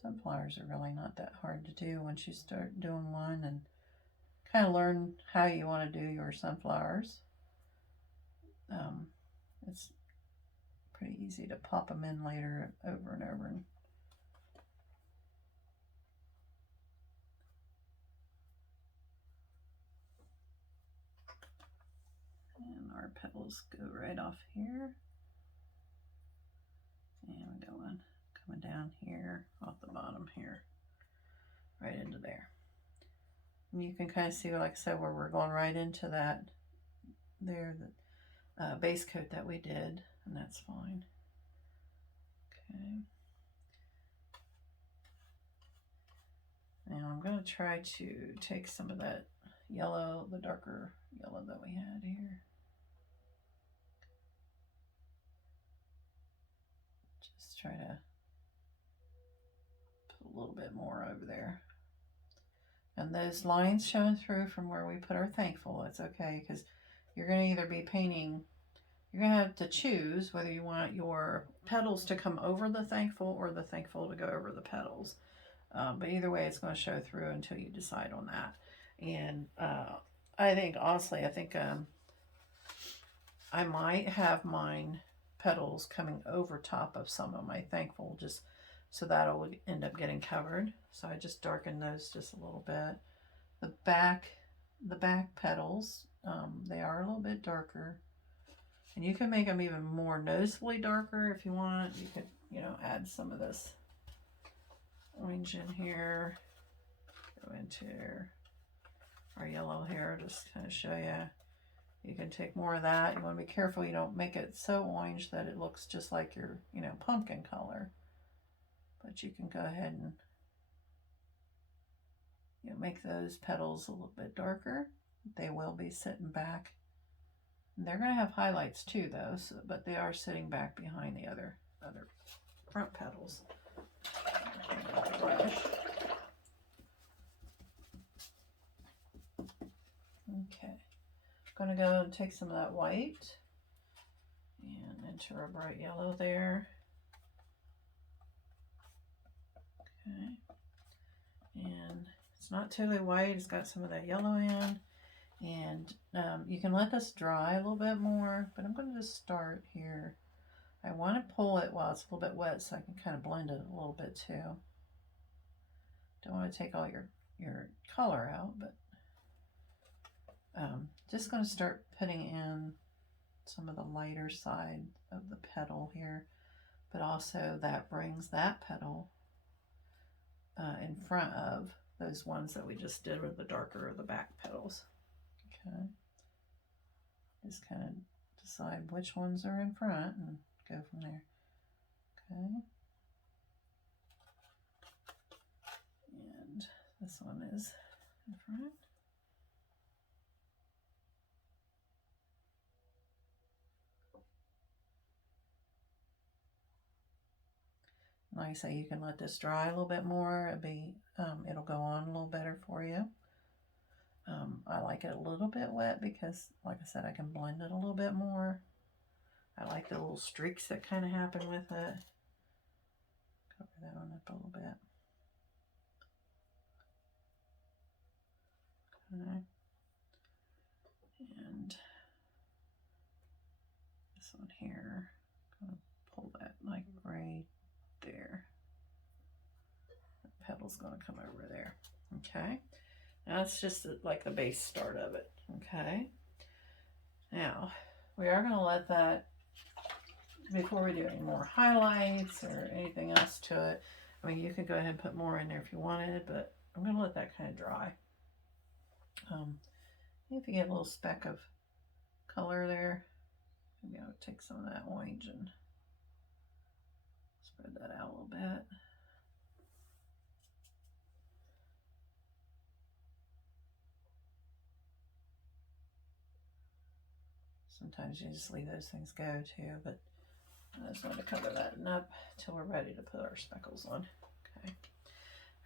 Sunflowers are really not that hard to do once you start doing one and kind of learn how you want to do your sunflowers. It's pretty easy to pop them in later over and over. And our petals go right off here. And we're coming down here off the bottom here, right into there. And you can kind of see, like I said, where we're going right into that there, the base coat that we did, and that's fine. Okay. Now I'm going to try to take some of that yellow, the darker yellow that we had here. Just try to put a little bit more over there. And those lines showing through from where we put our thankful, it's okay, because you're going to either be painting, you're going to have to choose whether you want your petals to come over the thankful or the thankful to go over the petals. But either way, it's going to show through until you decide on that. And I think, honestly, I might have mine petals coming over top of some of my thankful, just so that'll end up getting covered. So I just darken those just a little bit. The back petals, they are a little bit darker. And you can make them even more noticeably darker if you want. You could, add some of this orange in here, go into our yellow here, just kind of show you. You can take more of that. You want to be careful you don't make it so orange that it looks just like your, pumpkin color. But you can go ahead and make those petals a little bit darker. They will be sitting back. And they're going to have highlights too, though, but they are sitting back behind the other front petals. Okay, I'm going to go and take some of that white and enter a bright yellow there. Okay, and it's not totally white, it's got some of that yellow in, and you can let this dry a little bit more, but I'm going to just start here. I want to pull it while it's a little bit wet so I can kind of blend it a little bit too. Don't want to take all your color out, but just going to start putting in some of the lighter side of the petal here, but also that brings that petal in front of those ones that we just did with the darker of the back petals. Okay, just kind of decide which ones are in front and go from there. Okay, and this one is in front. Like I say, you can let this dry a little bit more. It'll go on a little better for you. I like it a little bit wet because, like I said, I can blend it a little bit more. I like the little streaks that kind of happen with it. Cover that one up a little bit. Okay. And this one here, I'm going to pull that like right there. The petal's going to come over there. Okay. Now that's just like the base start of it. Okay. Now we are going to let that, before we do any more highlights or anything else to it, I mean, you could go ahead and put more in there if you wanted, but I'm going to let that kind of dry. If you get a little speck of color there, maybe I'll take some of that orange and spread that out a little bit. Sometimes you just leave those things go too, but I just want to cover that up till we're ready to put our speckles on. Okay.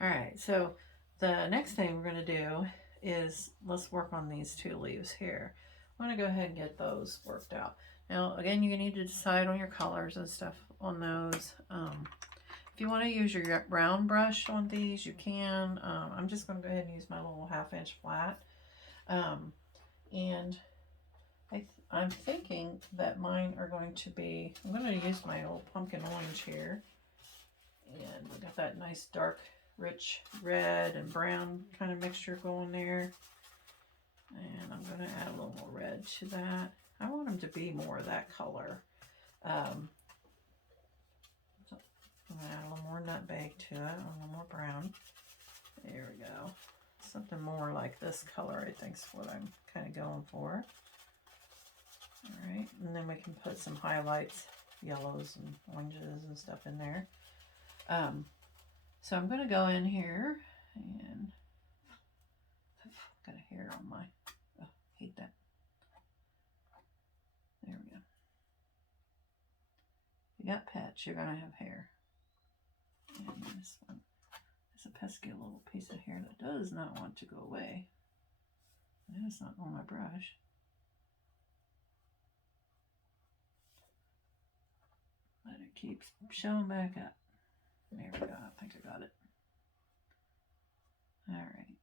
All right, so the next thing we're going to do is let's work on these two leaves here. I'm going to go ahead and get those worked out. Now, again, you need to decide on your colors and stuff on those. If you want to use your round brush on these, you can. I'm just going to go ahead and use my little 1/2 inch flat. And I'm thinking that mine are going to be, I'm going to use my old pumpkin orange here. And we got that nice dark, rich red and brown kind of mixture going there. And I'm going to add a little more red to that. I want them to be more of that color. I'm going to add a little more nutmeg to it, a little more brown. There we go. Something more like this color, I think, is what I'm kind of going for. All right, and then we can put some highlights, yellows and oranges and stuff in there. So I'm going to go in here and got a hair on my, oh, hate that. There we go. If you got pets, you're going to have hair. And this one is a pesky little piece of hair that does not want to go away. And it's not on my brush. But it keeps showing back up. There we go. I think I got it. All right.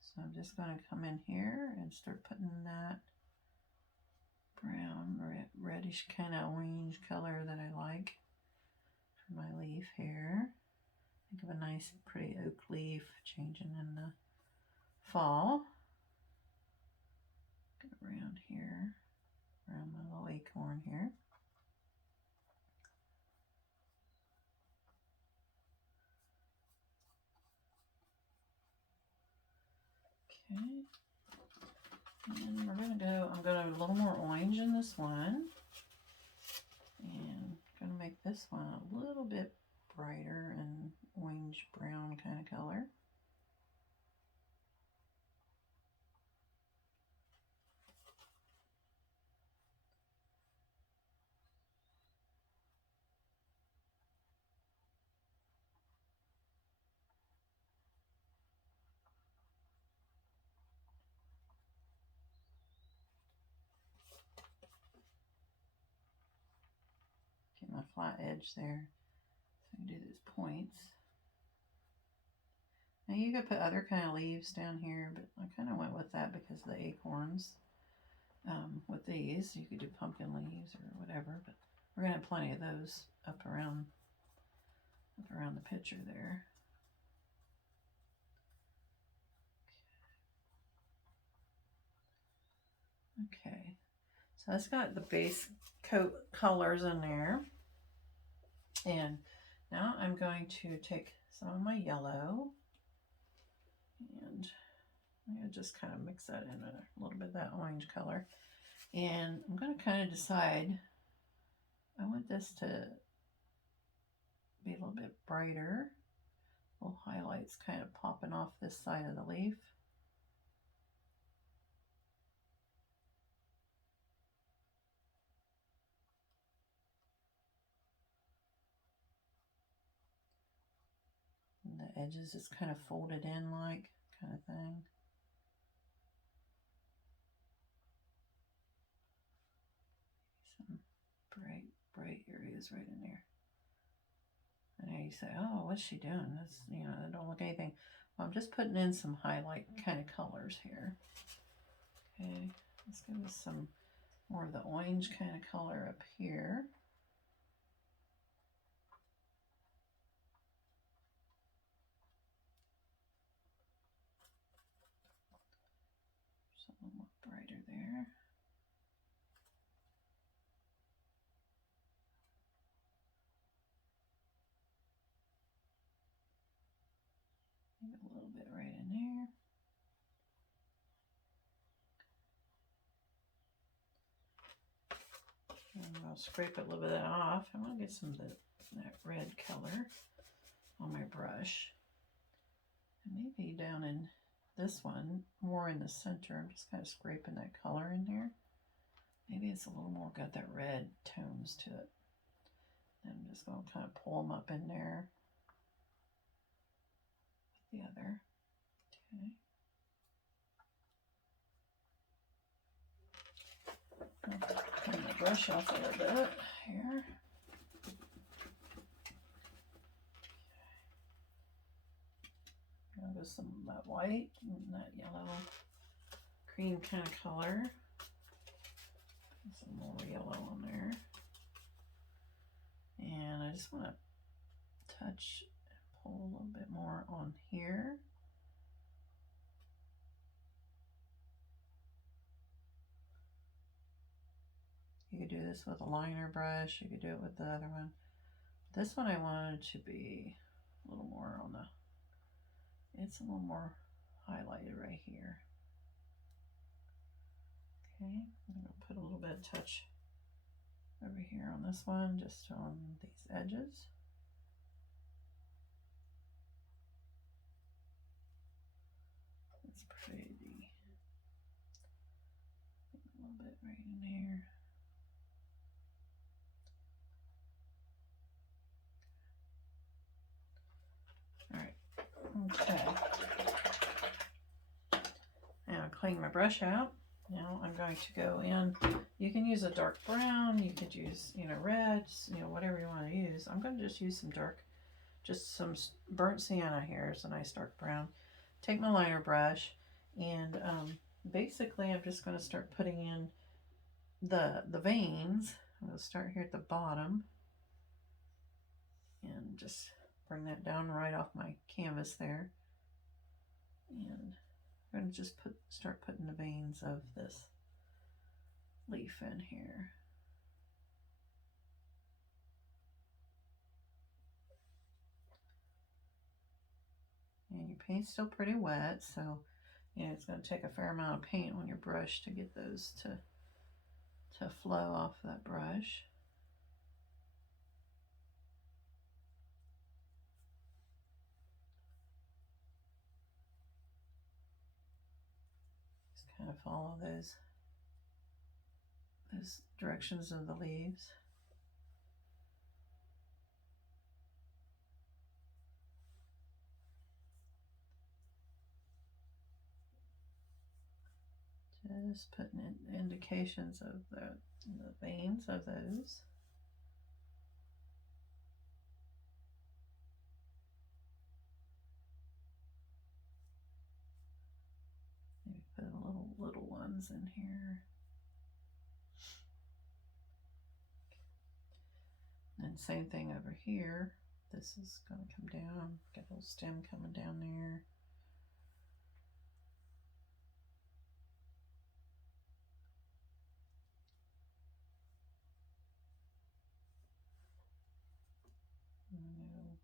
So I'm just going to come in here and start putting that brown, reddish kind of orange color that I like for my leaf here. Think of a nice, pretty oak leaf changing in the fall. Get around here, around my little acorn here. Okay. And we're going to go, I'm going to do a little more orange in this one. And I'm going to make this one a little bit brighter and orange brown kind of color. Get my flat edge there so I can do those points. Now you could put other kind of leaves down here, but I kind of went with that because of the acorns. With these, you could do pumpkin leaves or whatever, but we're gonna have plenty of those up around the picture there. Okay, so that's got the base coat colors in there, and now I'm going to take some of my yellow and I'm going to just kind of mix that in a little bit of that orange color. And I'm going to kind of decide, I want this to be a little bit brighter. Little highlights kind of popping off this side of the leaf. And the edges is kind of folded in like kind of thing. Some bright areas right in there. And now you say, oh, what's she doing? That's, you know, I don't look anything. Well, I'm just putting in some highlight kind of colors here. Okay, let's give us some more of the orange kind of color up here. Just a little more brighter there. Maybe a little bit right in there. And I'll scrape a little bit of that off. I want to get some of that red color on my brush. And maybe down in this one, more in the center, I'm just kind of scraping that color in there. Maybe it's a little more got that red tones to it. And I'm just going to kind of pull them up in there with the other. Okay. I'll clean the brush off a little bit here. I'll go some of that white and that yellow cream kind of color. Some more yellow on there. And I just want to touch and pull a little bit more on here. You could do this with a liner brush. You could do it with the other one. This one I wanted to be a little more on the, it's a little more highlighted right here. Okay, I'm going to put a little bit of touch over here on this one, just on these edges. That's pretty. A little bit right in here. All right, okay. Now I clean my brush out. Now I'm going to go in. You can use a dark brown. You could use, reds, whatever you want to use. I'm going to just use some dark, just some burnt sienna here. It's a nice dark brown. Take my liner brush and basically I'm just going to start putting in the veins. I'm going to start here at the bottom and just bring that down right off my canvas there. And I'm going to just start putting the veins of this leaf in here. And your paint's still pretty wet, so it's going to take a fair amount of paint on your brush to get those to flow off that brush. Just kind of follow those directions of the leaves. Just putting in indications of the veins of those. Maybe put little ones in here. And same thing over here. This is going to come down. Got a little stem coming down there.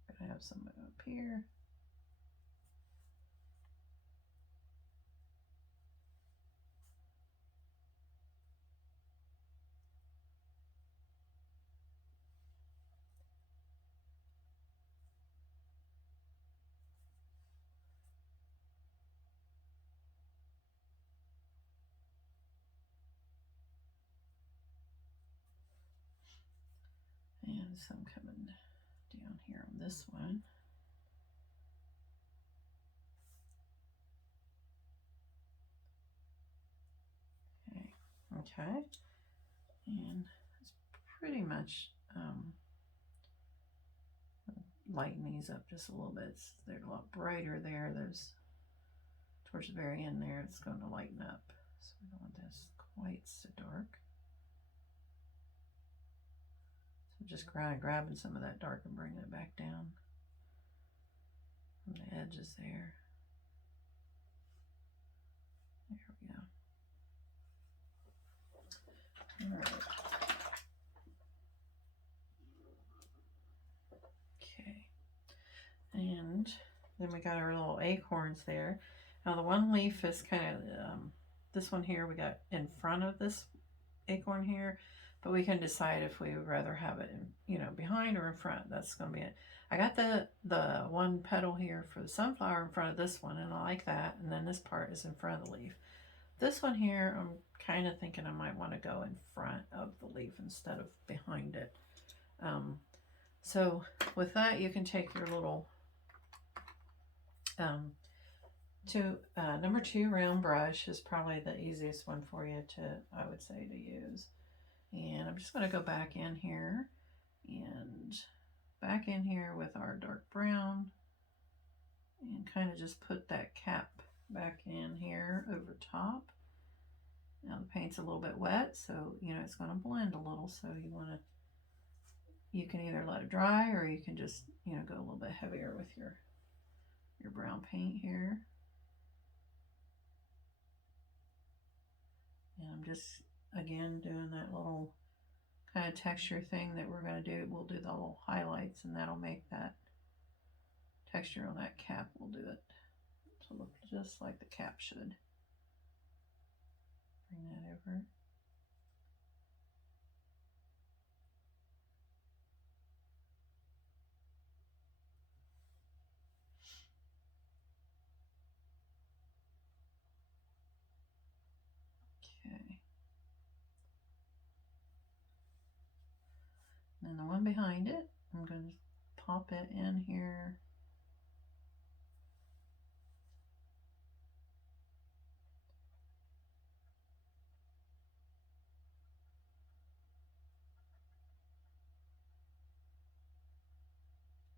I'm going to have some up here. And some coming down here on this one. Okay, and it's pretty much lighten these up just a little bit. They're a lot brighter there. There's towards the very end there, it's going to lighten up. So we don't want this quite so dark. So just kind of grabbing some of that dark and bringing it back down from the edges there. There we go. All right. Okay. And then we got our little acorns there. Now the one leaf is kind of, this one here we got in front of this acorn here, but we can decide if we would rather have it in, behind or in front. That's going to be it. I got the one petal here for the sunflower in front of this one, and I like that. And then this part is in front of the leaf. This one here, I'm kind of thinking I might want to go in front of the leaf instead of behind it. So with that, you can take your little number 2 round brush is probably the easiest one for you I would say to use. And I'm just going to go back in here and back in here with our dark brown and kind of just put that cap back in here over top. Now the paint's a little bit wet, so it's going to blend a little, so you can either let it dry or you can just go a little bit heavier with your brown paint here. And I'm just again doing that little kind of texture thing that we're going to do. We'll do the little highlights, and that'll make that texture on that cap. We'll do it to look just like the cap should Bring that over. Okay. And then the one behind it, I'm going to pop it in here.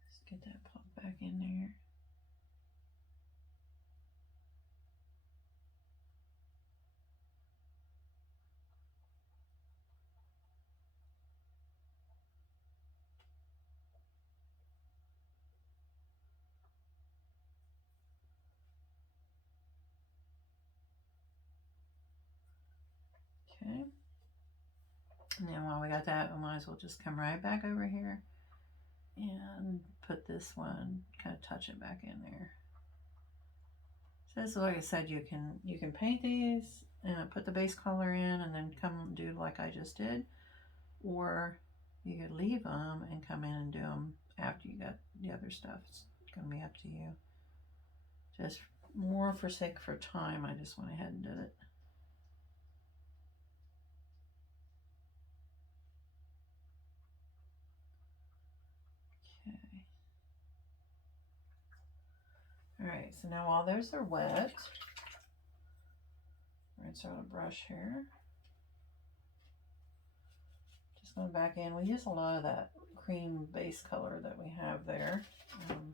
Let's get that popped back in there. Okay. And then while we got that, we might as well just come right back over here and put this one, kind of touch it back in there. So this is, like I said, you can paint these and put the base color in and then come do like I just did, or you could leave them and come in and do them after you got the other stuff. It's gonna be up to you. Just more for sake for time, I just went ahead and did it. Okay. All right, so now while those are wet, rinse out a brush here. Just going back in, we use a lot of that cream base color that we have there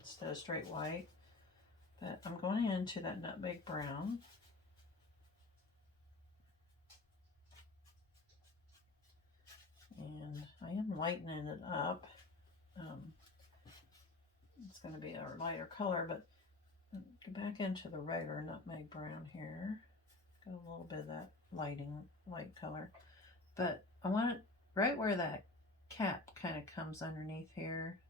instead of straight white. But I'm going into that nutmeg brown. And I am lightening it up. It's going to be a lighter color, but go back into the regular nutmeg brown here. Got a little bit of that light color. But I want it right where that cap kind of comes underneath here.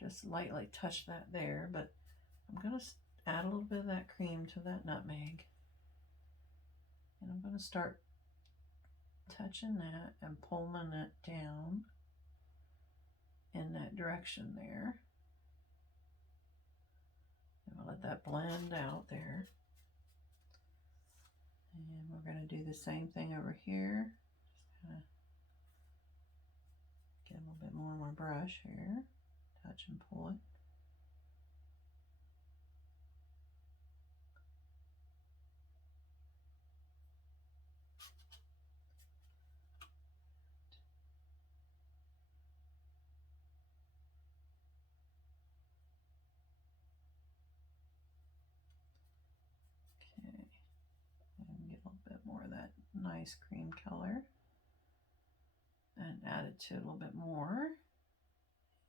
Just lightly touch that there, but I'm going to add a little bit of that cream to that nutmeg. And I'm going to start touching that and pulling it down in that direction there. And we'll let that blend out there. And we're going to do the same thing over here. Just kind of get a little bit more on my brush here. Touch and pull it. Okay. And get a little bit more of that nice cream color. And add it to a little bit more.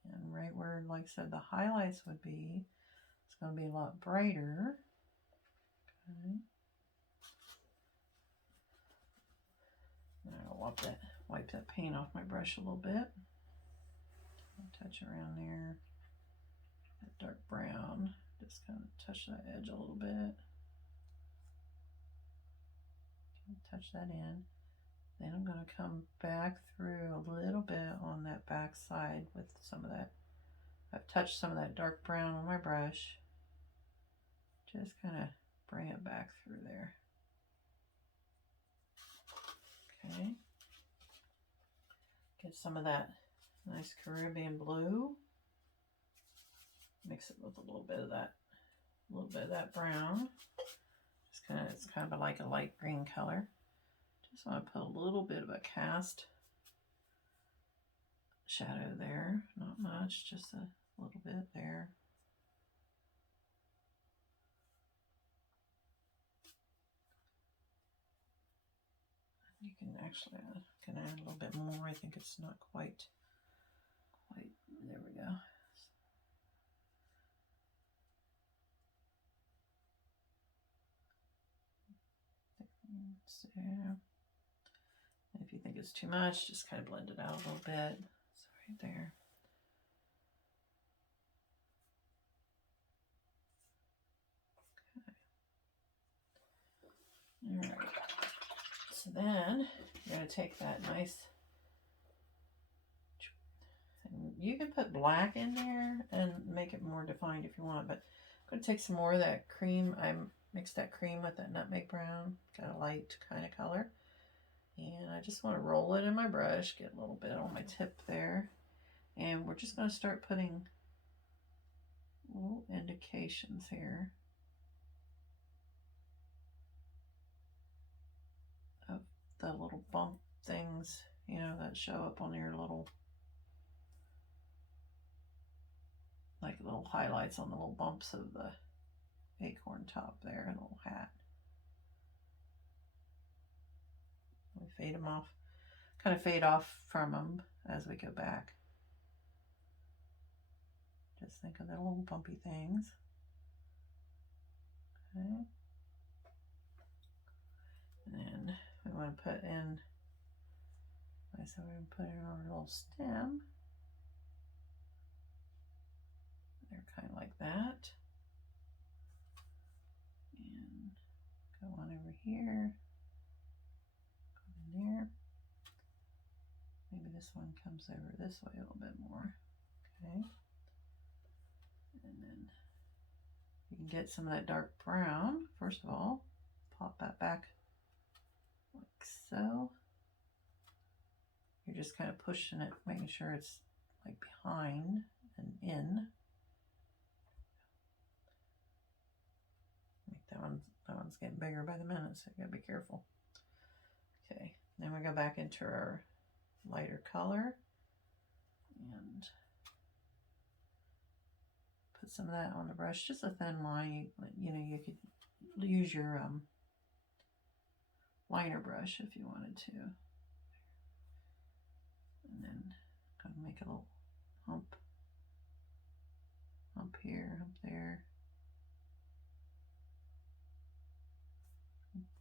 And right where, like I said, the highlights would be, it's going to be a lot brighter. Okay. And I'll wipe that paint off my brush a little bit. I'll touch around there. That dark brown. Just kind of touch that edge a little bit. Touch that in. Then I'm going to come back through a little bit on that back side with some of that. I've touched some of that dark brown on my brush. Just kind of bring it back through there. Okay. Get some of that nice Caribbean blue. Mix it with a little bit of that brown. It's kind of like a light green color. Just want to put a little bit of a cast shadow there. Not much, just a little bit there. You can actually add a little bit more. I think it's not quite. There we go. So, if you think it's too much, just kind of blend it out a little bit. So right there. Okay. All right. So then you're going to take that nice, and you can put black in there and make it more defined if you want, but I'm going to take some more of that cream. I mixed that cream with that nutmeg brown, got a light kind of color. And I just want to roll it in my brush, get a little bit on my tip there. And we're just going to start putting little indications here of the little bump things, you know, that show up on your little, like little highlights on the little bumps of the acorn top there, a little hat. We fade them off, kind of fade off from them as we go back. Just think of the little bumpy things. Okay. And then we want to put in, like I said, we're going to put in our little stem. They're kind of like that. And go on over here. Go in there. Maybe this one comes over this way a little bit more. Okay. And then you can get some of that dark brown. First of all, pop that back like so. You're just kind of pushing it, making sure it's like behind and in. That one's getting bigger by the minute, so you gotta be careful. Okay, then we go back into our lighter color and put some of that on the brush, just a thin line. You know, you could use your liner brush if you wanted to. And then kind of make a little hump here, hump there.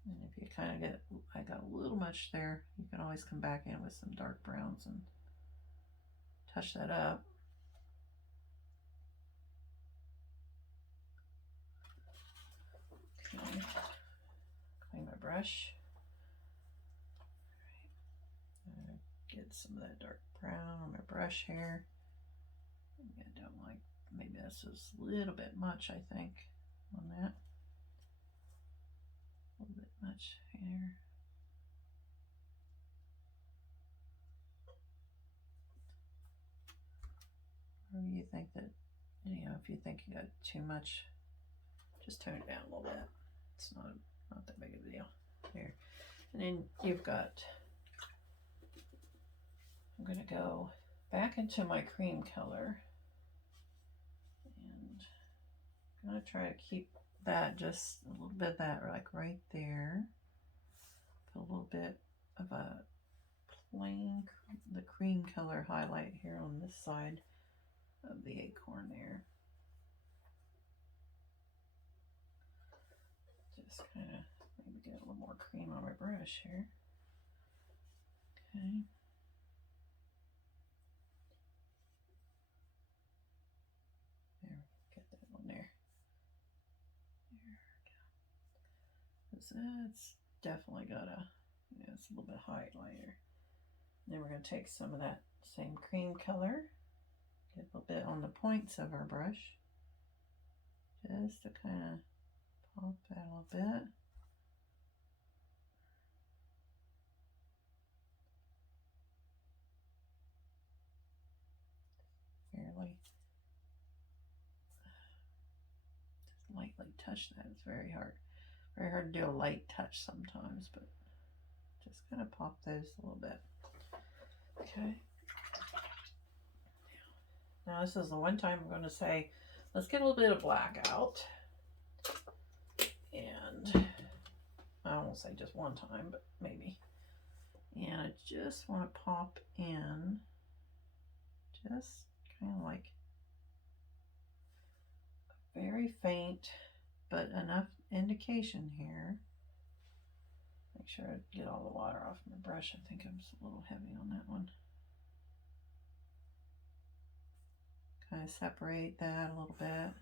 And if you kind of get, I got a little much there, you can always come back in with some dark browns and touch that up. Okay. Clean my brush. All right. Get some of that dark brown on my brush here. Maybe I don't like, maybe that's just a little bit much, I think, on that. A little bit much here. Or you think that, you know, if you think you got too much, just tone it down a little bit. It's not that big of a deal. There. And then you've got, I'm going to go back into my cream color. And I'm going to try to keep that just a little bit of that like right there. Put a little bit of a plain, the cream color highlight here on this side of the acorn there. Just kind of maybe get a little more cream on my brush here. Okay. There, get that one there. There we go. It's definitely got a, yeah, it's a little bit highlighter. Then we're going to take some of that same cream color, get a little bit on the points of our brush, just to kind of pop that a little bit. Barely. Just lightly touch that. It's very hard. Very hard to do a light touch sometimes, but just kind of pop those a little bit. Okay. Now this is the one time I'm going to say, let's get a little bit of black out. And I won't say just one time, but maybe. And I just want to pop in just kind of like very faint, but enough indication here. Make sure I get all the water off my brush. I think I'm just a little heavy on that one. Kind of separate that a little bit.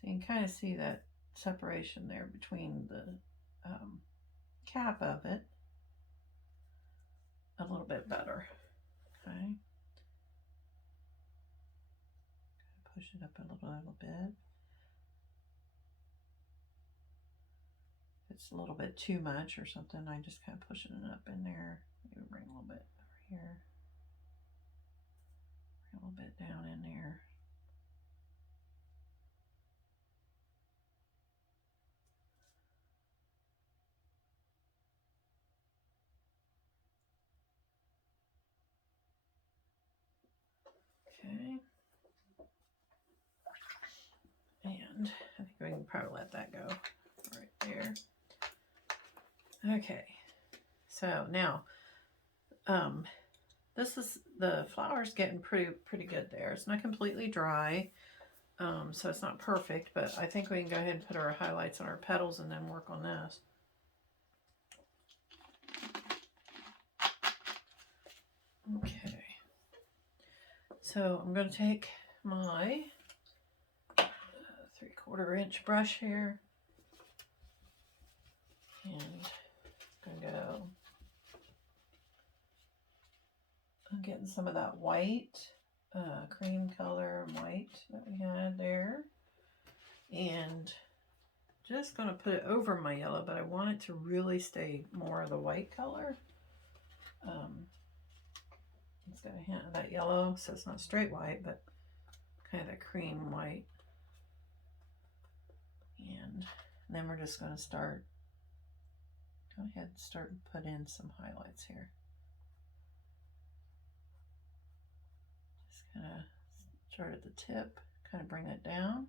So you can kind of see that separation there between the cap of it a little bit better. Okay. Push it up a little bit. If it's a little bit too much or something, I just kind of pushing it up in there. Maybe bring a little bit over here. Bring a little bit down in there. Okay. And I think we can probably let that go right there. Okay. So now, this is, the flower's getting pretty good there. It's not completely dry, so it's not perfect, but I think we can go ahead and put our highlights on our petals and then work on this. Okay. So I'm going to take my 3/4 inch brush here and I'm going to go, I'm getting some of that white, cream color white that we had there, and just going to put it over my yellow, but I want it to really stay more of the white color. It's got a hint of that yellow, so it's not straight white, but kind of that cream white. And then we're just going to start, go ahead and start and put in some highlights here. Just kind of start at the tip, kind of bring it down.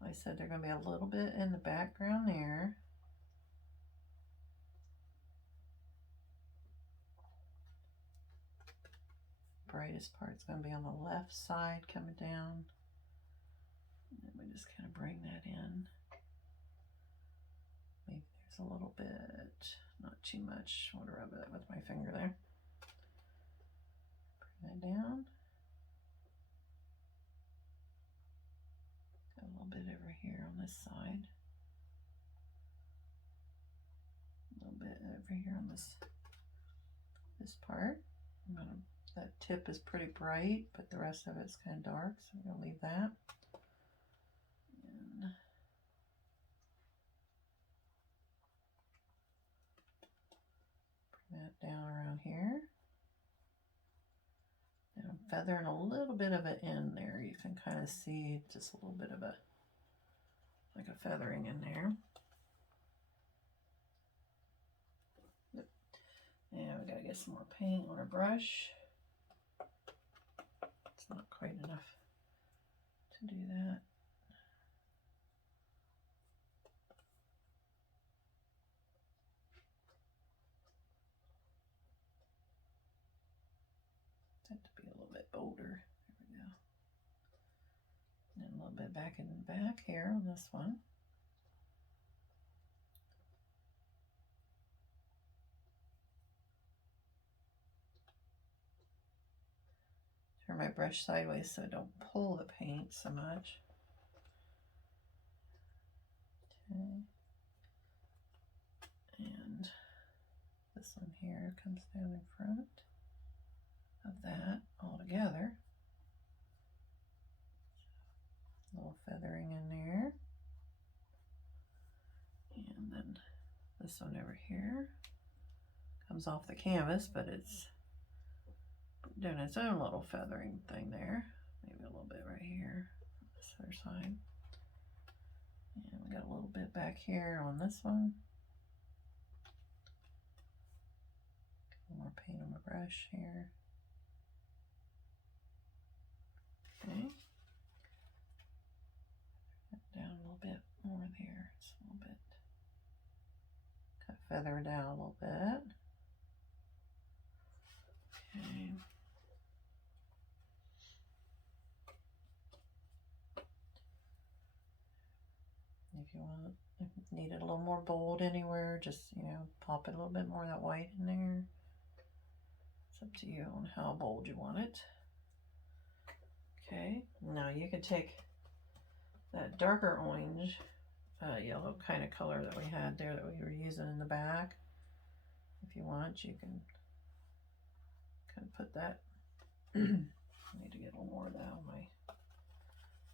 Like I said, they're going to be a little bit in the background there. Brightest part's going to be on the left side coming down. And then we just kind of bring that in. Maybe there's a little bit, not too much. I want to rub it with my finger there. Bring that down. Got a little bit over here on this side. A little bit over here on this part. That tip is pretty bright, but the rest of it's kind of dark, so I'm going to leave that. And bring that down around here. And I'm feathering a little bit of it in there. You can kind of see just a little bit of like a feathering in there. Yep. And we got to get some more paint on our brush. It's not quite enough to do that. That to be a little bit bolder. There we go. And then a little bit back in the back here on this one. Turn my brush sideways so I don't pull the paint so much. Okay. And this one here comes down in front of that all together. A little feathering in there. And then this one over here comes off the canvas, but it's doing its own little feathering thing there. Maybe a little bit right here on this other side. And we got a little bit back here on this one. More paint on my brush here. Okay. Down a little bit more there. It's a little bit. Kind of feather it down a little bit. Okay. If you want, if you need it a little more bold anywhere, just, you know, pop it a little bit more of that white in there. It's up to you on how bold you want it. Okay, now you can take that darker orange, yellow kind of color that we had there that we were using in the back. If you want, you can kind of put that. I need to get a little more of that on my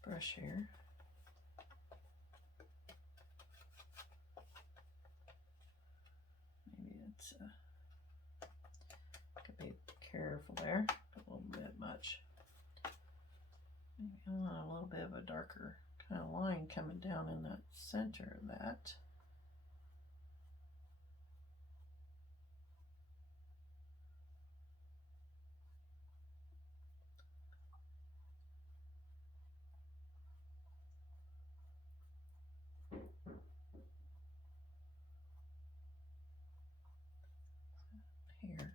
brush here. Maybe it's could be careful there, a little bit much. Maybe I want a little bit of a darker kind of line coming down in that center of that. Here.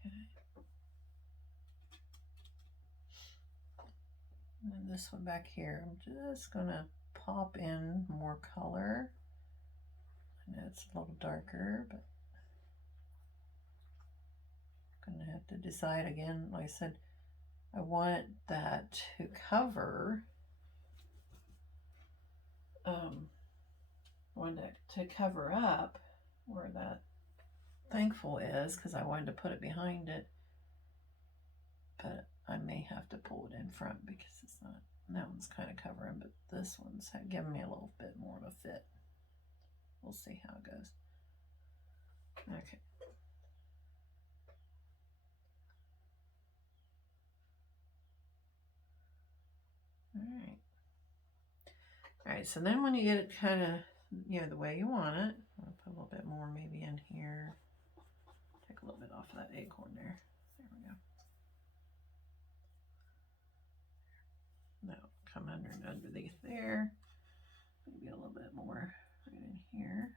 Okay. And then this one back here, I'm just gonna pop in more color. I know it's a little darker, but I'm gonna have to decide again. Like I said, I want that to cover, to cover up where that thankful is, because I wanted to put it behind it, but I may have to pull it in front because it's not, that one's kind of covering, but this one's giving me a little bit more of a fit. We'll see how it goes. Okay. All right, so then when you get it kind of, the way you want it, I'll put a little bit more maybe in here. Take a little bit off of that acorn there. There we go. That'll come underneath there. Maybe a little bit more right in here.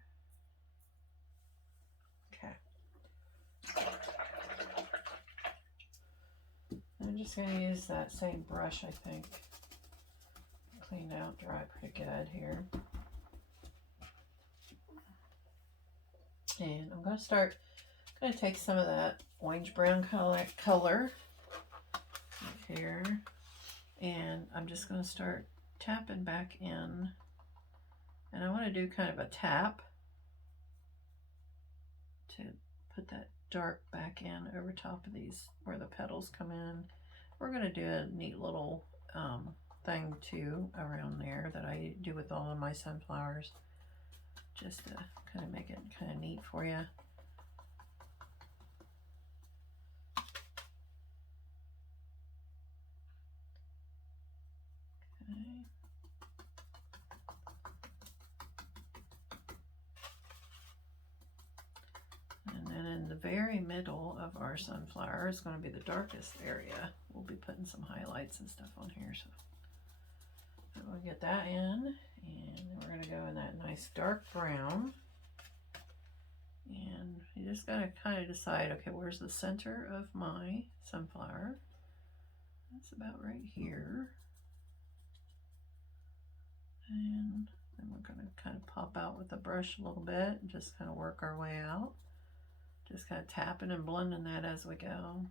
Okay. I'm just going to use that same brush, I think. Cleaned out, dry pretty good here. And I'm going to take some of that orange brown color here, and I'm just going to start tapping back in, and I want to do kind of a tap to put that dark back in over top of these where the petals come in. We're going to do a neat little thing too around there that I do with all of my sunflowers, just to kind of make it kind of neat for you. Okay. And then in the very middle of our sunflower is going to be the darkest area. We'll be putting some highlights and stuff on here, so we'll get that in, and then we're going to go in that nice dark brown. And you just got to kind of decide, okay, where's the center of my sunflower? That's about right here. And then we're going to kind of pop out with the brush a little bit and just kind of work our way out. Just kind of tapping and blending that as we go.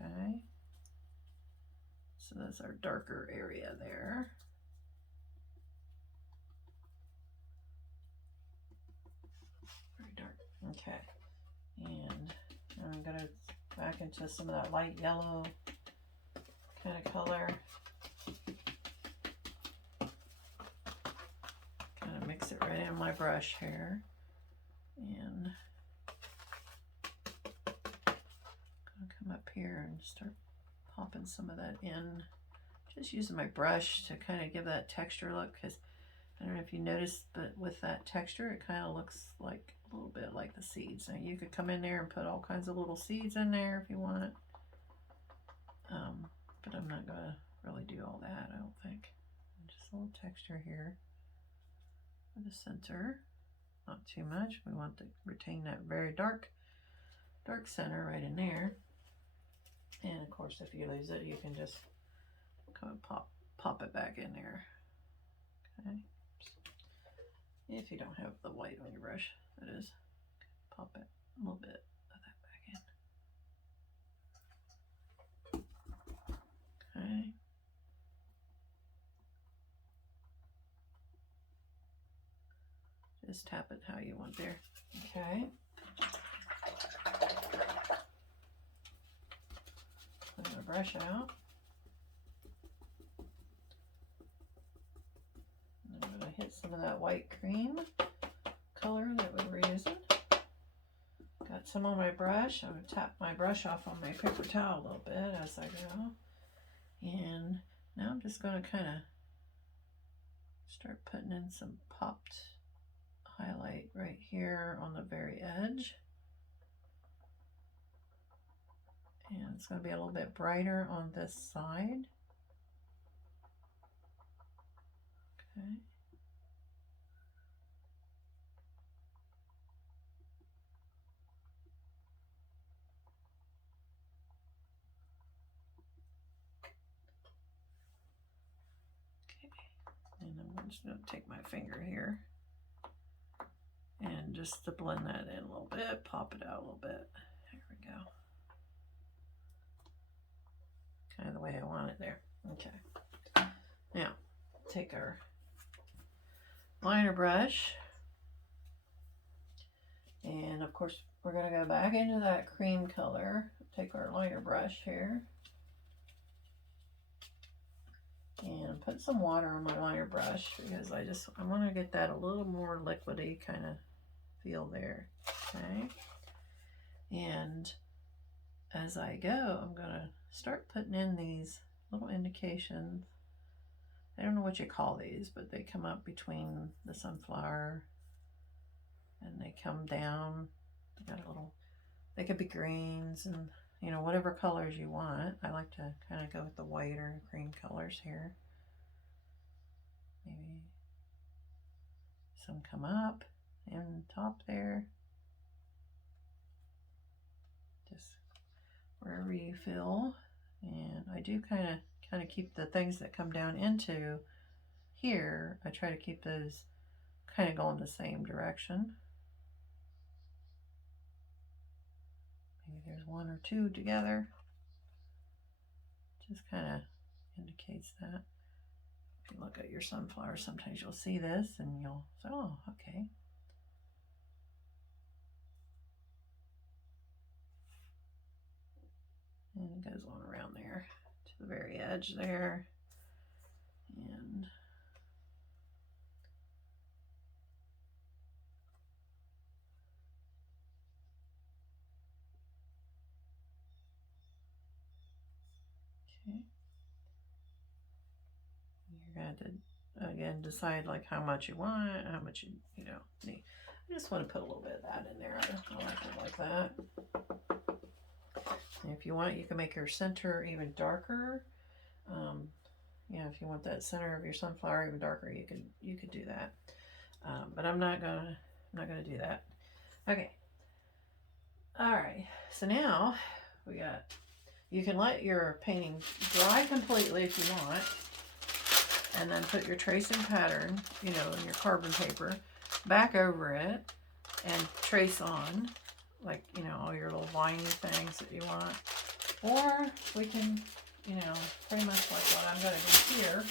Okay. So that's our darker area there. Very dark. Okay. And I'm going to back into some of that light yellow kind of color. Kind of mix it right in my brush here. And I'm going to come up here and start popping some of that in. Just using my brush to kind of give that texture look, because I don't know if you noticed, but with that texture, it kind of looks like a little bit like the seeds. Now you could come in there and put all kinds of little seeds in there if you want it. But I'm not going to really do all that, I don't think. Just a little texture here for the center. Not too much. We want to retain that very dark center right in there. And of course, if you lose it, you can just kind of pop it back in there. Okay. If you don't have the white on your brush, that is, pop it a little bit of that back Just tap it how you want there. Okay. Clean my brush out. And I'm going to hit some of that white cream color that we were using. Got some on my brush. I'm going to tap my brush off on my paper towel a little bit as I go. And now I'm just going to kind of start putting in some popped highlight right here on the very edge. And it's going to be a little bit brighter on this side. Okay. And I'm just going to take my finger here and just to blend that in a little bit, pop it out a little bit. There we go. Kind of the way I want it there. Okay. Now, take our liner brush, and of course we're going to go back into that cream color. Take our liner brush here and put some water on my liner brush because I want to get that a little more liquidy kind of feel there. Okay. And as I go, I'm going to start putting in these little indications. I don't know what you call these, but they come up between the sunflower and they come down. They got a little, they could be greens and, you know, whatever colors you want. I like to kind of go with the whiter cream colors here. Maybe some come up and top there. Just wherever you feel. And I do kind of keep the things that come down into here. I try to keep those kind of going the same direction. Maybe there's one or two together. Just kind of indicates that. If you look at your sunflower, sometimes you'll see this and you'll say, oh, okay. And it goes on around there to the very edge there. And okay. You're going to, again, decide like how much you want, how much you know, need. I just want to put a little bit of that in there. I like it like that. And if you want, you can make your center even darker. Yeah, if you want that center of your sunflower even darker, you could do that. But I'm not gonna do that. Okay. All right. So now we got. You can let your painting dry completely if you want, and then put your tracing pattern, you know, in your carbon paper, back over it, and trace on, like, you know, all your little liney things that you want. Or we can, you know, pretty much like what I'm going to do here.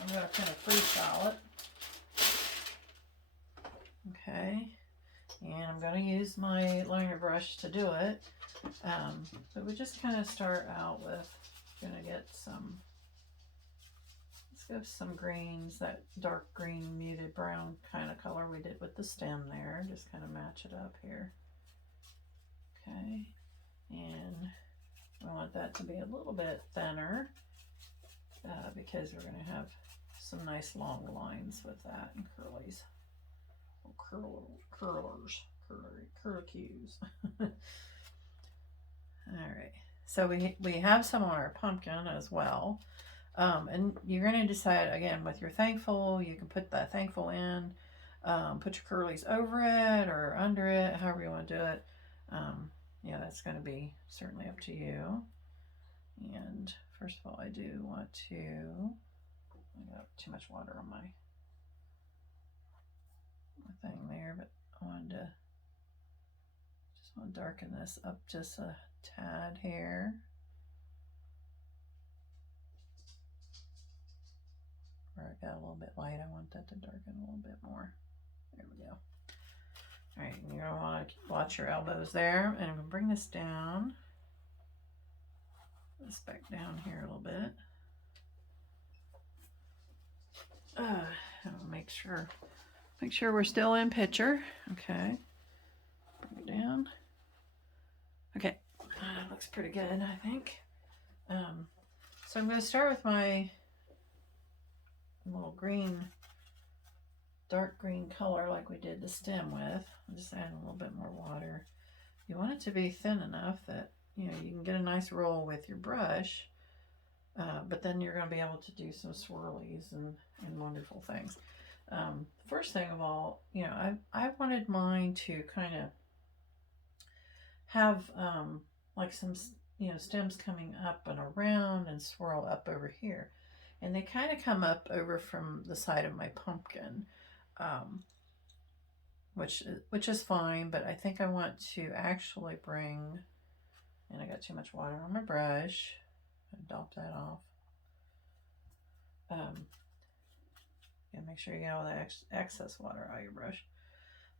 I'm going to kind of freestyle it. Okay. And I'm going to use my liner brush to do it. But we just kind of start out with, going to get some, let's go some greens, that dark green, muted brown kind of color we did with the stem there. Just kind of match it up here. Okay. And we want that to be a little bit thinner because we're going to have some nice long lines with that and curlies. Curlers, curlicues. All right, so we have some on our pumpkin as well, and you're going to decide again with your thankful. You can put that thankful in, put your curlies over it or under it, however you want to do it. Yeah, that's going to be certainly up to you. And first of all, I do want to. I got too much water on my thing there, but I wanted to just want to darken this up just a tad here. Where it got a little bit light, I want that to darken a little bit more. There we go. All right, you're gonna want to watch your elbows there, and I'm gonna bring this down. This back down here a little bit. Make sure we're still in picture. Okay, bring it down. Okay, that looks pretty good, I think. So I'm going to start with my little green, dark green color like we did the stem with. I'm just adding a little bit more water. You want it to be thin enough that you can get a nice roll with your brush, but then you're going to be able to do some swirlies and wonderful things. First thing of all, I wanted mine to kind of have like some stems coming up and around and swirl up over here, and they kind of come up over from the side of my pumpkin, which is fine, but I think I want to actually bring, and I got too much water on my brush, dop that off. Make sure you get all the excess water out of your brush.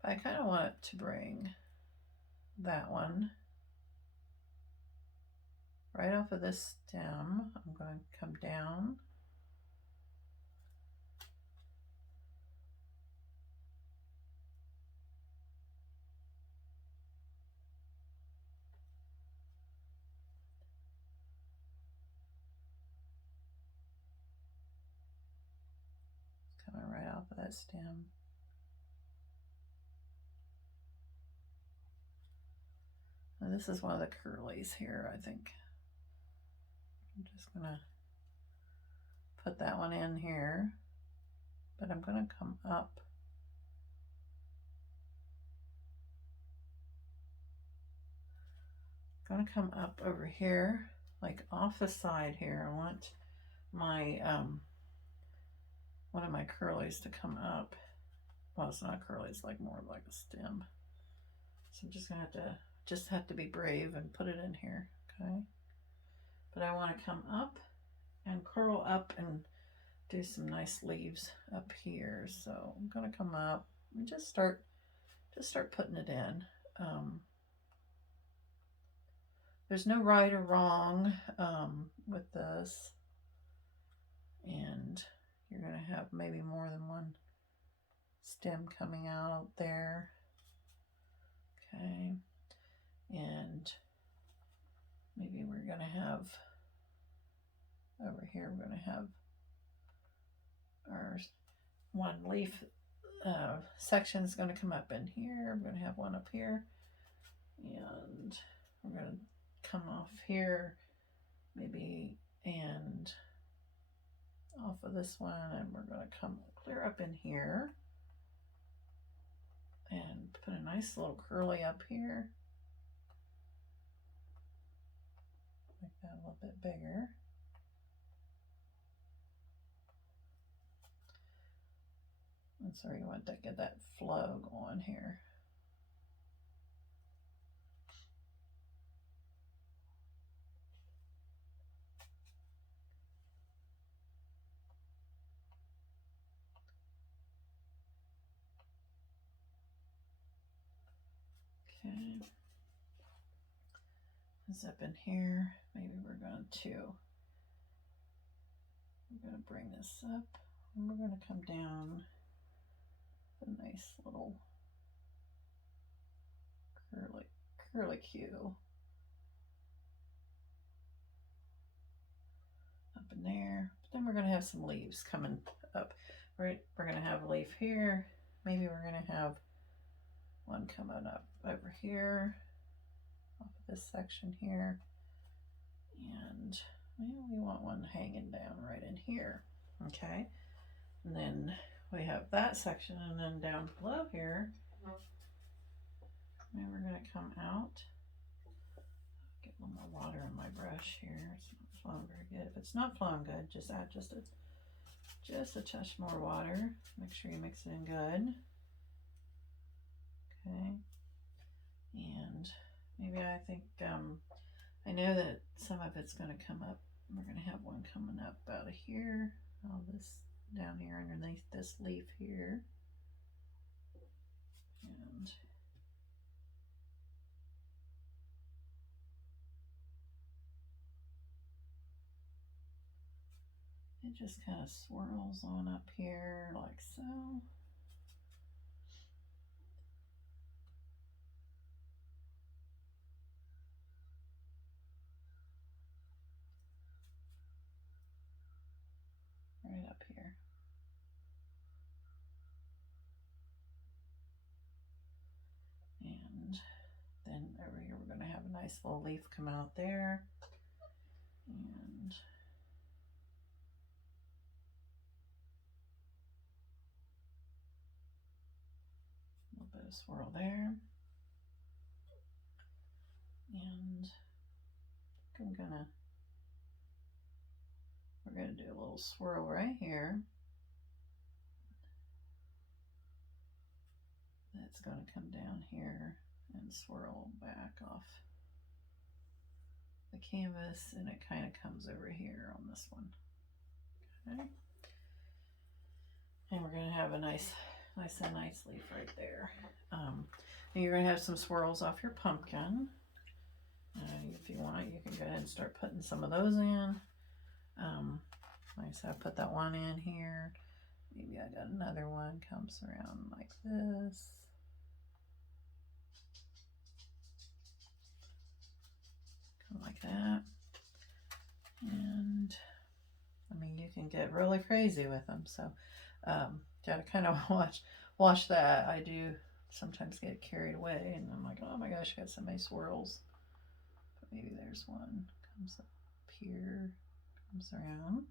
But I kind of want to bring that one right off of this stem. I'm going to come down. Coming right off of that stem. And this is one of the curlies here, I think. I'm just going to put that one in here, but I'm going to come up. I'm going to come up over here, like off the side here. I want my one of my curlies to come up. Well, it's not curly, it's like more like a stem. So I'm just gonna have to be brave and put it in here, okay? But I want to come up and curl up and do some nice leaves up here. So I'm gonna come up and just start putting it in. There's no right or wrong with this, and you're going to have maybe more than one stem coming out there. Okay, and maybe we're going to have over here, we're going to have our one leaf section is going to come up in here. I'm going to have one up here, and we're going to come off here maybe and off of this one, and we're going to come clear up in here and put a nice little curly up here, make that a little bit bigger. And so you want to get that flow going here. Okay, this up in here. Maybe we're going to bring this up, and we're going to come down with a nice little curly Q up in there. But then we're going to have some leaves coming up. Right, we're going to have a leaf here. Maybe we're going to have one coming up over here off of this section here, and we want one hanging down right in here. Okay, and then we have that section, and then down below here, and we're going to come out. Get a little more water in my brush here. It's not flowing very good. If it's not flowing good, just add just a touch more water. Make sure you mix it in good. Okay, and maybe I think I know that some of it's going to come up. We're going to have one coming up out of here, all this down here underneath this leaf here. And it just kind of swirls on up here like so. Right up here. And then over here we're going to have a nice little leaf come out there. And a little bit of swirl there. And we're gonna do a little swirl right here. That's gonna come down here and swirl back off the canvas, and it kind of comes over here on this one. Okay. And we're gonna have a nice leaf right there. And you're gonna have some swirls off your pumpkin. If you want, you can go ahead and start putting some of those in. Like I said, I put that one in here. Maybe I got another one comes around like this. Come like that. And I mean, you can get really crazy with them. So, gotta kind of watch that. I do sometimes get carried away, and I'm like, oh my gosh, I got so many swirls. But maybe there's one comes up here, comes around.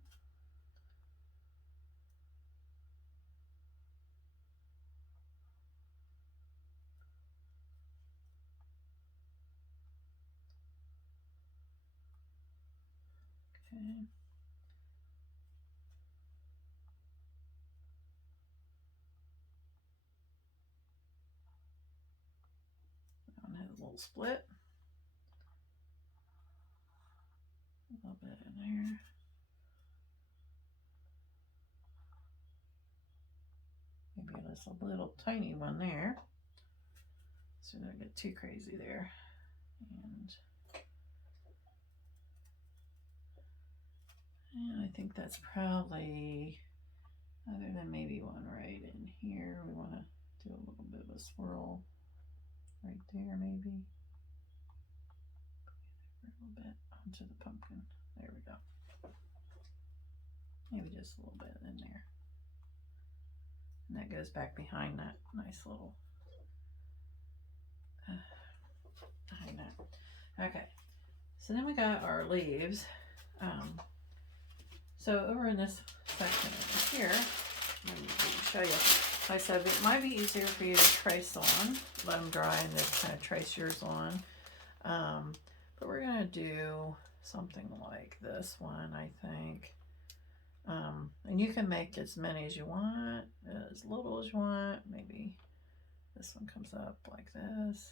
Okay. That one has a little split. A little bit in there. Maybe there's a little tiny one there. So don't get too crazy there. And I think that's probably, other than maybe one right in here, we want to do a little bit of a swirl right there maybe. A little bit onto the pumpkin. There we go. Maybe just a little bit in there. And that goes back behind that nice little, behind that. Okay, so then we got our leaves. So over in this section over here, let me show you. Like I said, it might be easier for you to trace on, let them dry, and then kind of trace yours on. But we're gonna do something like this one, I think. And you can make as many as you want, as little as you want. Maybe this one comes up like this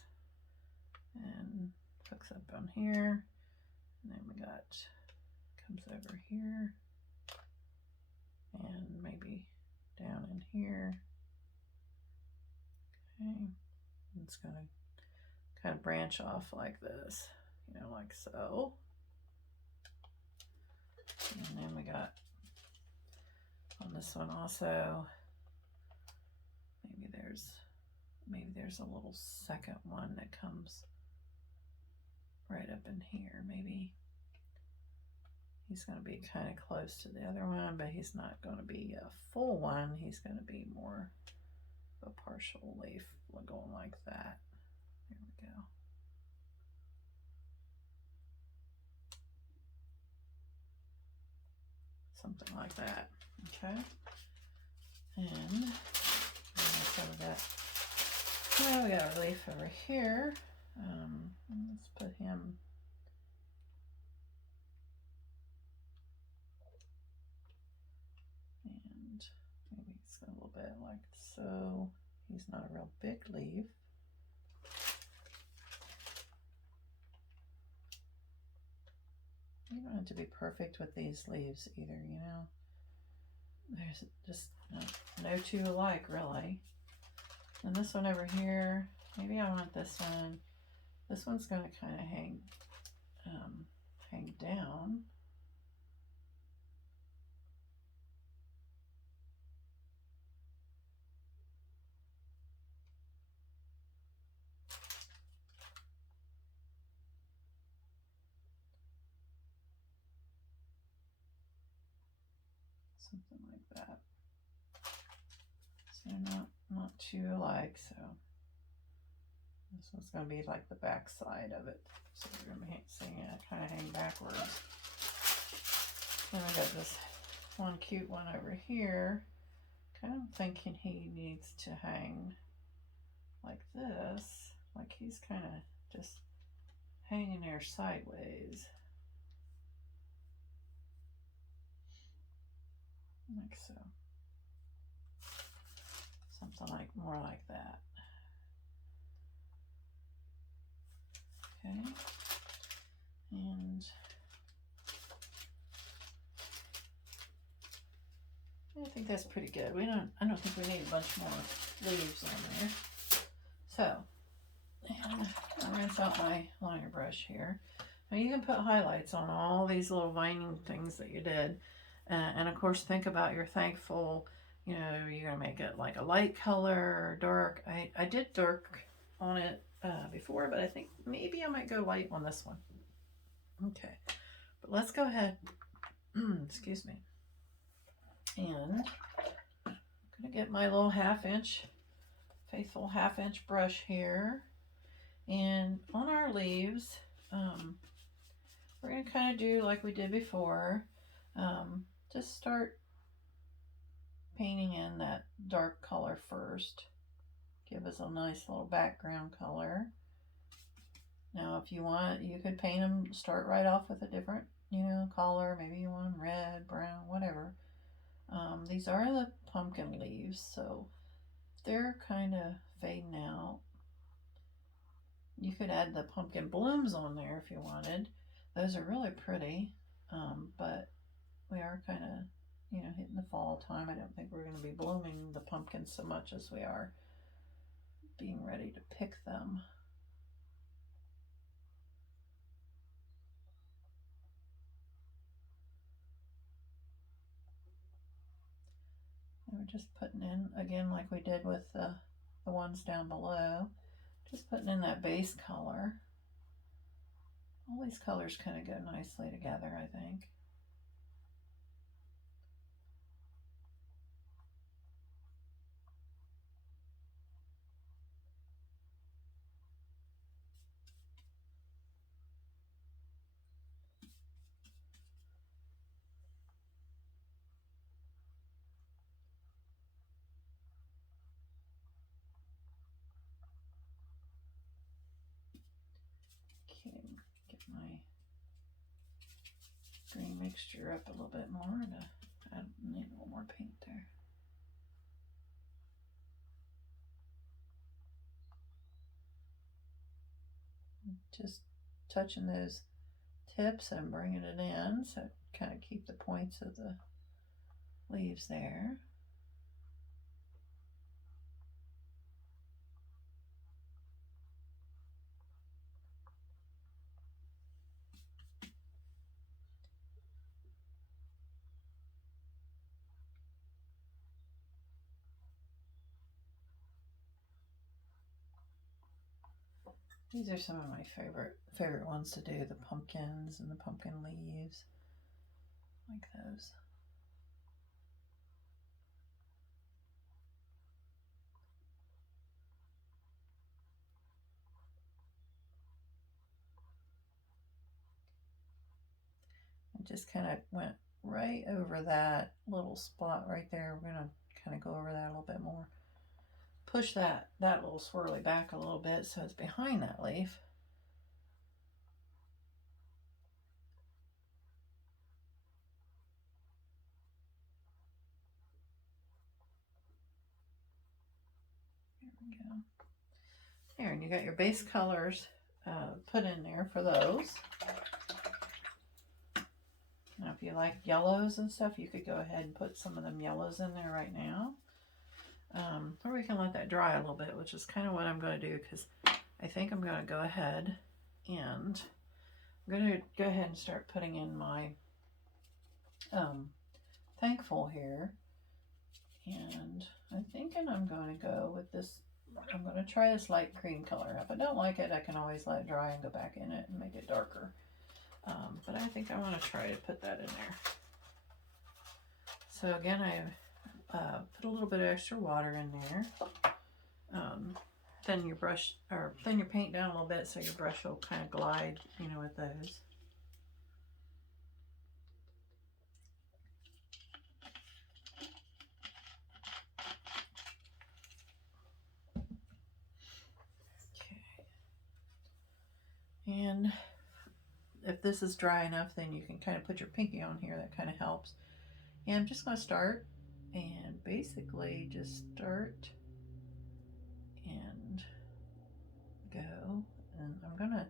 and hooks up on here. And then we got, comes over here and maybe down in here. Okay, it's going to kind of branch off like this, you know, like so. And then we got on this one also, maybe there's a little second one that comes right up in here. Maybe he's going to be kind of close to the other one, but he's not going to be a full one. He's going to be more of a partial leaf going like that. There we go. Something like that. Okay. And so we got our leaf over here. Let's put him. And maybe it's a little bit like so. He's not a real big leaf. You don't have to be perfect with these leaves either, you know. There's just no two alike, really. And this one over here, maybe I want this one. This one's going to kind of hang down. Something like that. So not too alike. So this one's going to be like the back side of it. So we're going to be seeing it kind of hang backwards. Then I got this one cute one over here. Kind of thinking he needs to hang like this. Like he's kind of just hanging there sideways. Like so. Something like more like that. Okay. And I think that's pretty good. I don't think we need a bunch more leaves on there. So, and I'll rinse out my liner brush here. Now you can put highlights on all these little vining things that you did. And of course, think about your thankful, you know, you're going to make it like a light color or dark. I did dark on it before, but I think maybe I might go light on this one. Okay, but let's go ahead. Excuse me. And I'm going to get my little faithful half-inch brush here. And on our leaves, we're going to kind of do like we did before. Just start painting in that dark color first. Give us a nice little background color. Now, if you want, you could paint them, start right off with a different, you know, color. Maybe you want them red, brown, whatever. These are the pumpkin leaves, so they're kind of fading out. You could add the pumpkin blooms on there if you wanted. Those are really pretty, but we are kind of, you know, hitting the fall time. I don't think we're going to be blooming the pumpkins so much as we are being ready to pick them. And we're just putting in, again, like we did with the ones down below, just putting in that base color. All these colors kind of go nicely together, I think. Okay, get my green mixture up a little bit more. I need a little more paint there. Just touching those tips and bringing it in, so kind of keep the points of the leaves there. These are some of my favorite ones to do, the pumpkins and the pumpkin leaves, like those. I just kind of went right over that little spot right there. We're going to kind of go over that a little bit more. Push that little swirly back a little bit so it's behind that leaf. There we go. There, and you got your base colors put in there for those. Now, if you like yellows and stuff, you could go ahead and put some of them yellows in there right now. or we can let that dry a little bit, which is kind of what I'm going to do, because I think I'm going to go ahead and I'm going to go ahead and start putting in my thankful here. And I'm thinking I'm going to go with this. I'm going to try this light cream color. If I don't like it, I can always let it dry and go back in it and make it darker. But I think I want to try to put that in there. So again, I put a little bit of extra water in there. Thin your brush, or thin your paint down a little bit so your brush will kind of glide, you know, with those. Okay. And if this is dry enough, then you can kind of put your pinky on here. That kind of helps. And I'm just going to start and basically just start and go. And I'm gonna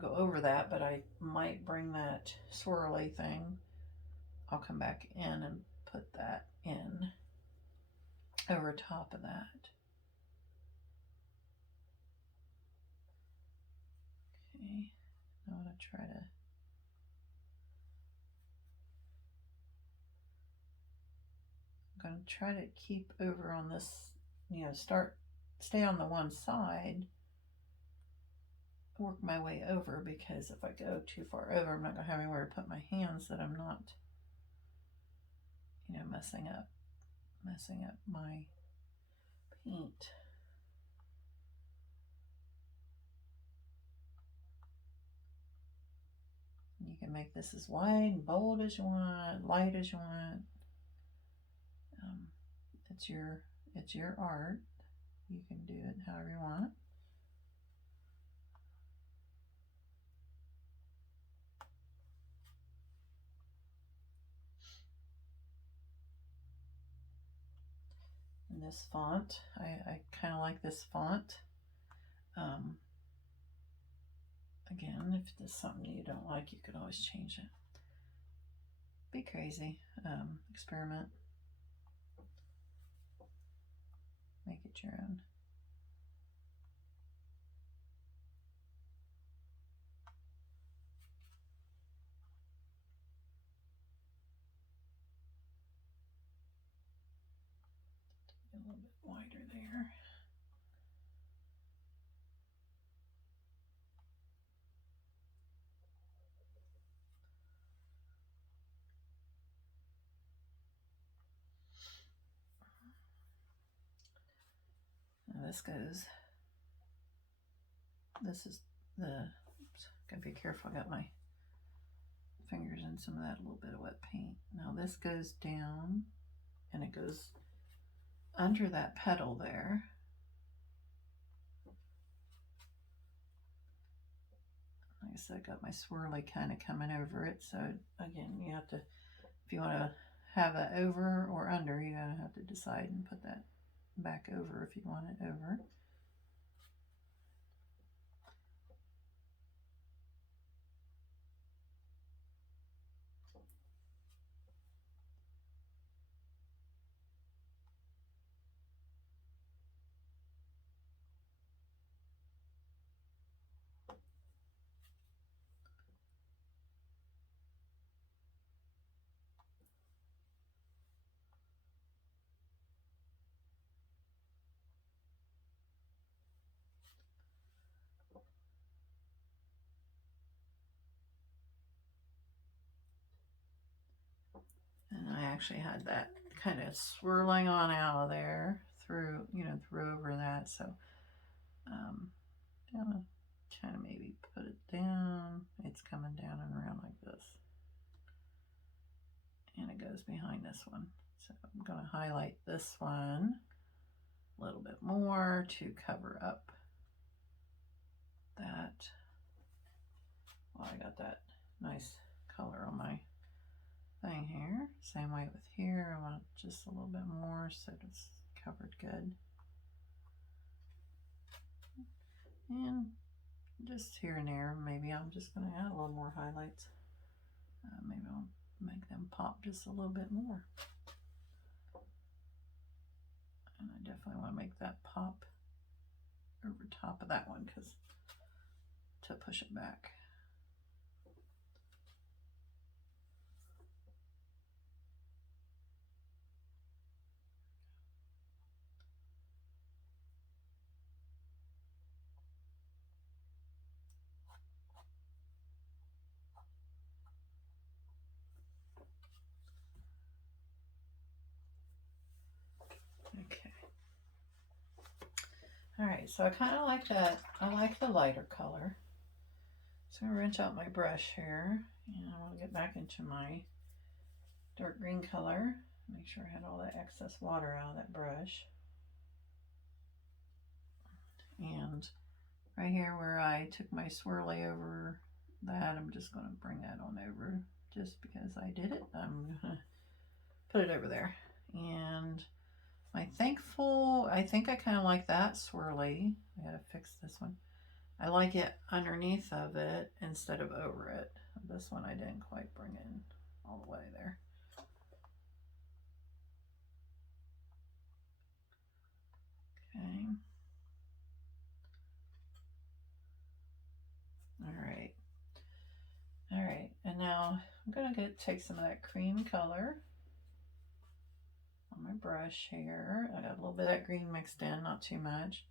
go over that, but I might bring that swirly thing. I'll come back in and put that in over top of that. Okay, I want to try to I'm going to try to keep over on this, you know, stay on the one side, work my way over, because if I go too far over, I'm not going to have anywhere to put my hands that I'm not, you know, messing up my paint. You can make this as wide and bold as you want, light as you want. It's your art. You can do it however you want. And this font, I kind of like this font. Again, if there's something you don't like, you could always change it. Be crazy. Experiment. Make it your own. A little bit wider there. Now this is the, oops, gotta be careful, I got my fingers in some of that little bit of wet paint. Now this goes down and it goes under that petal there. Like I said, I got my swirly kind of coming over it. So again, you have to, if you want to have it over or under, you're going to have to decide and put that back over if you want it over. And I actually had that kind of swirling on out of there through, you know, through over that. So I'm gonna kind of maybe put it down. It's coming down and around like this. And it goes behind this one. So I'm going to highlight this one a little bit more to cover up that. Well, I got that nice color on my thing here. Same way with here. I want just a little bit more so it's covered good. And just here and there, maybe I'm just going to add a little more highlights. Maybe I'll make them pop just a little bit more. definitely want to make that pop over top of that one to push it back. Okay. All right, so I kind of like that. I like the lighter color. So I'm gonna rinse out my brush here, and I want to get back into my dark green color. Make sure I had all that excess water out of that brush. And right here where I took my swirly over that, I'm just going to bring that on over just because I did it. I'm going to put it over there. And my thankful, I think I kind of like that swirly. I got to fix this one. I like it underneath of it instead of over it. This one I didn't quite bring in all the way there. Okay. All right. All right. And now I'm going to take some of that cream color on my brush here. I got a little bit of that green mixed in, not too much.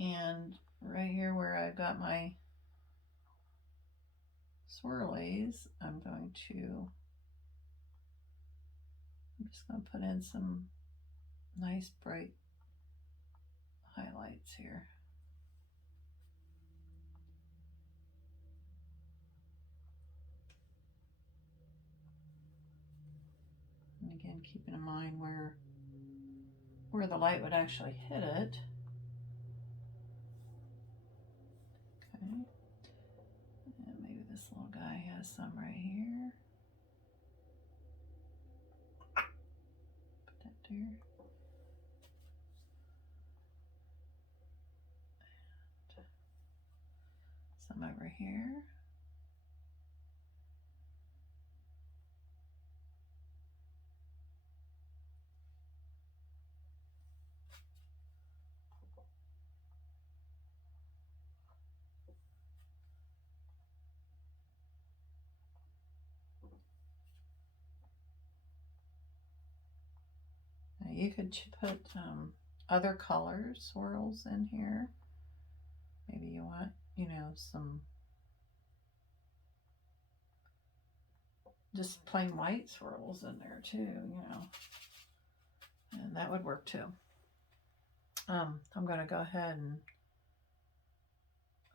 And right here where I've got my swirlies, I'm just going to put in some nice bright highlights here. And again, keeping in mind where the light would actually hit it. Okay. And maybe this little guy has some right here. Put that there. And some over here. Now you could put other color swirls in here. Maybe you want, some just plain white swirls in there too, and that would work too. I'm going to go ahead and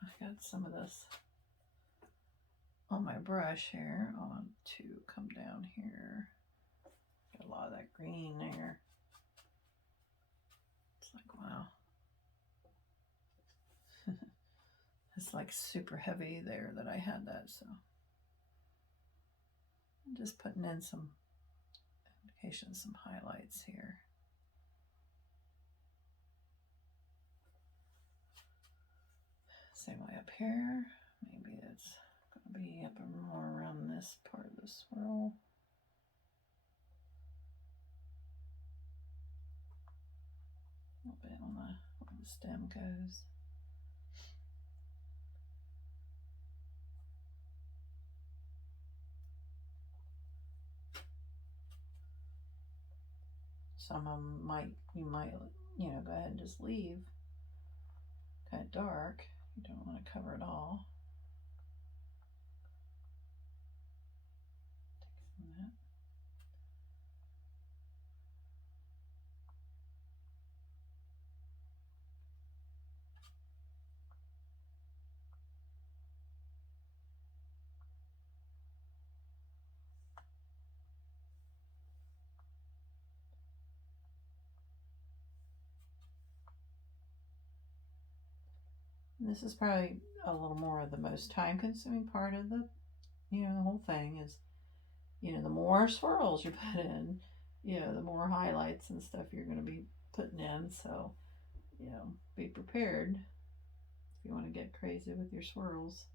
I got some of this on my brush here. I want to come down here. Got a lot of that green there. It's like, wow. It's like super heavy there that I had that, so I'm just putting in some indications, some highlights here. Same way up here. Maybe it's going to be up more around this part of the swirl. A little bit on where the stem goes. Some of them you might go ahead and just leave kind of dark. You don't want to cover it all. Take some of that. And this is probably a little more of the most time-consuming part of the whole thing is, the more swirls you put in, the more highlights and stuff you're going to be putting in. So, be prepared if you want to get crazy with your swirls.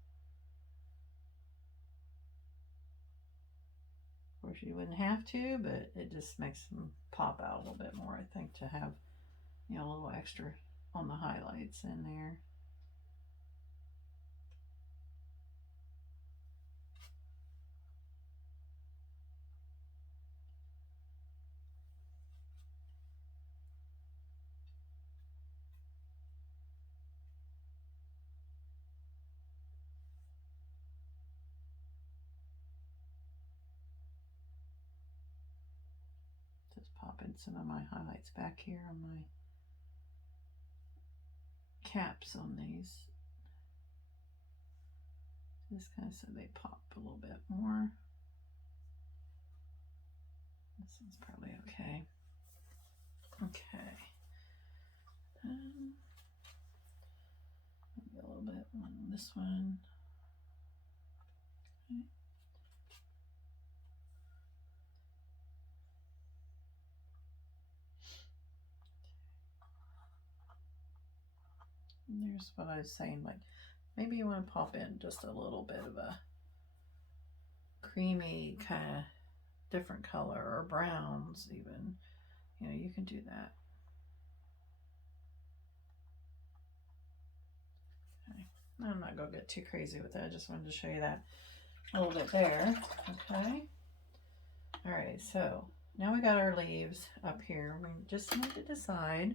Of course, you wouldn't have to, but it just makes them pop out a little bit more, I think, to have, you know, a little extra on the highlights in there. Just pop in some of my highlights back here on my caps on these. Just kind of so they pop a little bit more. This one's probably okay. Okay. Maybe a little bit on this one. Okay. And there's what I was saying, like maybe you want to pop in just a little bit of a creamy kind of different color, or browns even. You know, you can do that. Okay. I'm not going to get too crazy with it. I just wanted to show you that a little bit there. Okay. All right, so now we got our leaves up here. We just need to decide.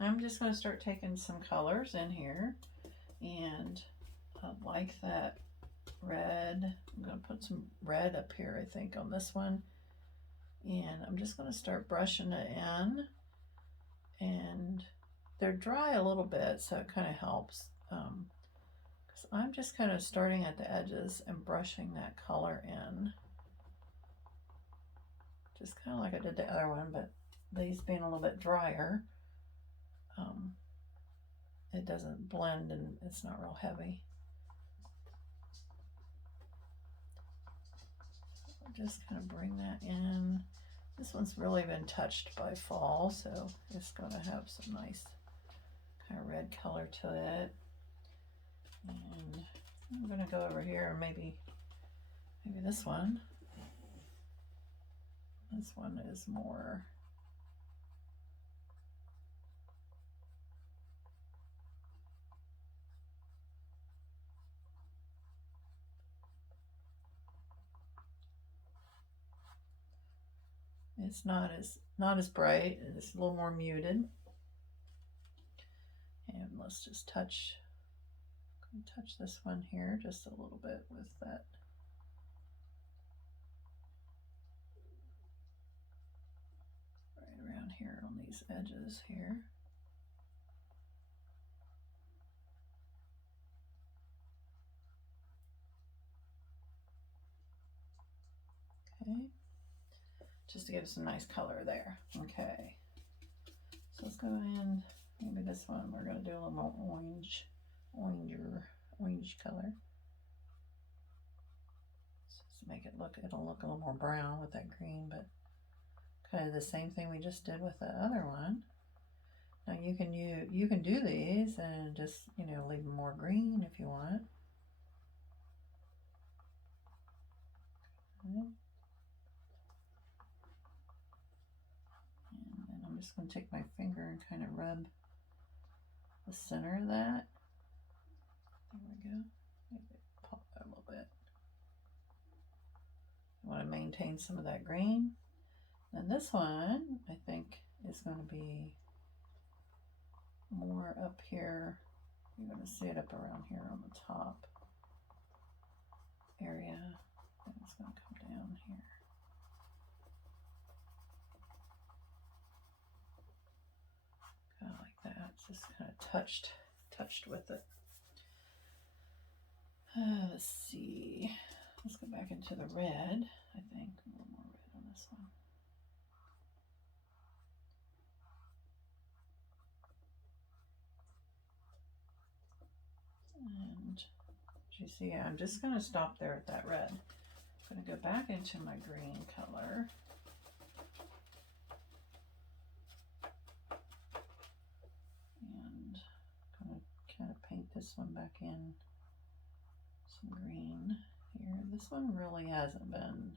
I'm just going to start taking some colors in here, and I like that red. I'm going to put some red up here, I think, on this one, and I'm just going to start brushing it in, and they're dry a little bit, so it kind of helps, because I'm just kind of starting at the edges and brushing that color in, just kind of like I did the other one, but these being a little bit drier, it doesn't blend and it's not real heavy. Just kind of bring that in. This one's really been touched by fall, so it's going to have some nice kind of red color to it. And I'm going to go over here and maybe this one. This one is more it's not as bright. It's a little more muted. And let's just touch this one here just a little bit with that. Right around here on these edges here. Okay. Just to give some nice color there. Okay. So let's go in, maybe this one, we're going to do a little more orange color. Just make it look, it'll look a little more brown with that green, but kind of the same thing we just did with the other one. Now you can do these and just, you know, leave them more green if you want. Okay. And then I'm just going to take my finger and kind of rub the center of that. There we go. Maybe pop that a little bit. I want to maintain some of that green. And this one, I think, is going to be more up here. You're going to see it up around here on the top area. And it's going to come down here. Kind of like that. It's just kind of touched with it. Let's see. Let's go back into the red. I think a little more red on this one. And as you see, I'm just going to stop there at that red. I'm going to go back into my green color. And I'm going to kind of paint this one back in some green here. This one really hasn't been,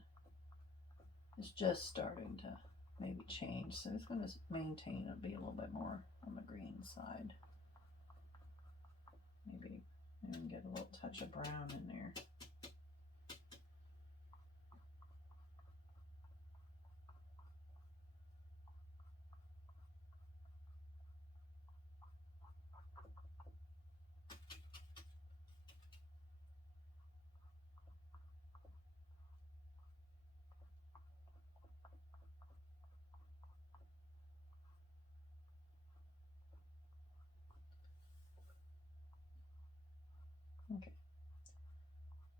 it's just starting to maybe change. So it's going to maintain, it'll be a little bit more on the green side. Maybe even get a little touch of brown in there. Okay.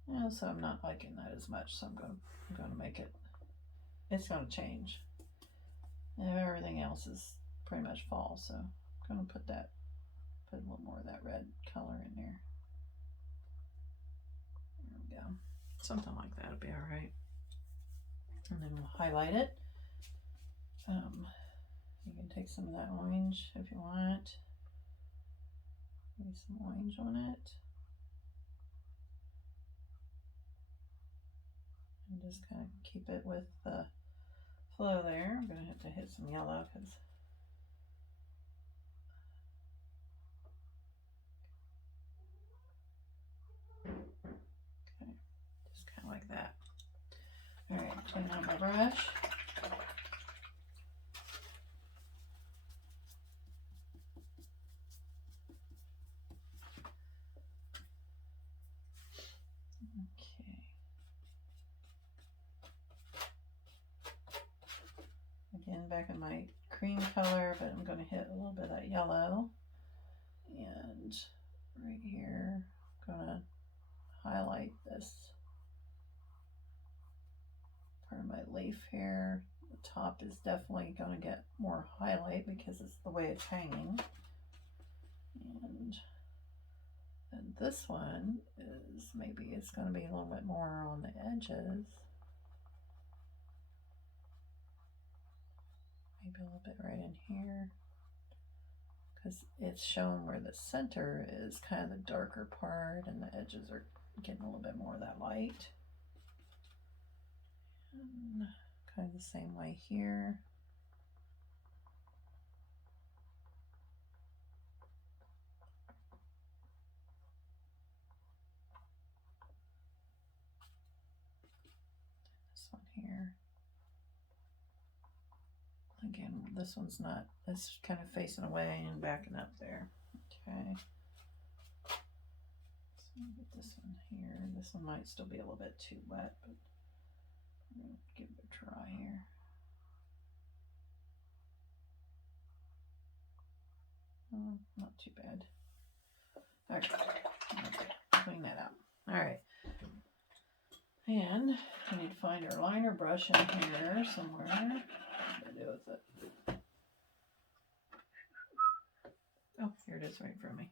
Yeah, so I'm not liking that as much, so I'm going to make it, it's going to change. And everything else is pretty much fall, so I'm going to put a little more of that red color in there. There we go. Something like that would be all right. And then we'll highlight it. You can take some of that orange if you want. Maybe some orange on it. And just kind of keep it with the flow there. I'm going to have to hit some yellow because okay, just kind of like that. All right, clean out my brush. Okay. Again, back in my cream color, but I'm going to hit a little bit of that yellow. And right here, I'm going to highlight this part of my leaf here. The top is definitely going to get more highlight because it's the way it's hanging. And this one is, maybe it's going to be a little bit more on the edges. Maybe a little bit right in here. Because it's showing where the center is kind of the darker part and the edges are getting a little bit more of that light. And kind of the same way here. This one here. Again, this one's not, it's kind of facing away and backing up there. Okay. So get this one here. This one might still be a little bit too wet, but I'm going to give it a try here. Oh, not too bad. Okay, clean that out. All right. And we need to find our liner brush in here somewhere. What to do with it? Oh, here it is right in front of me.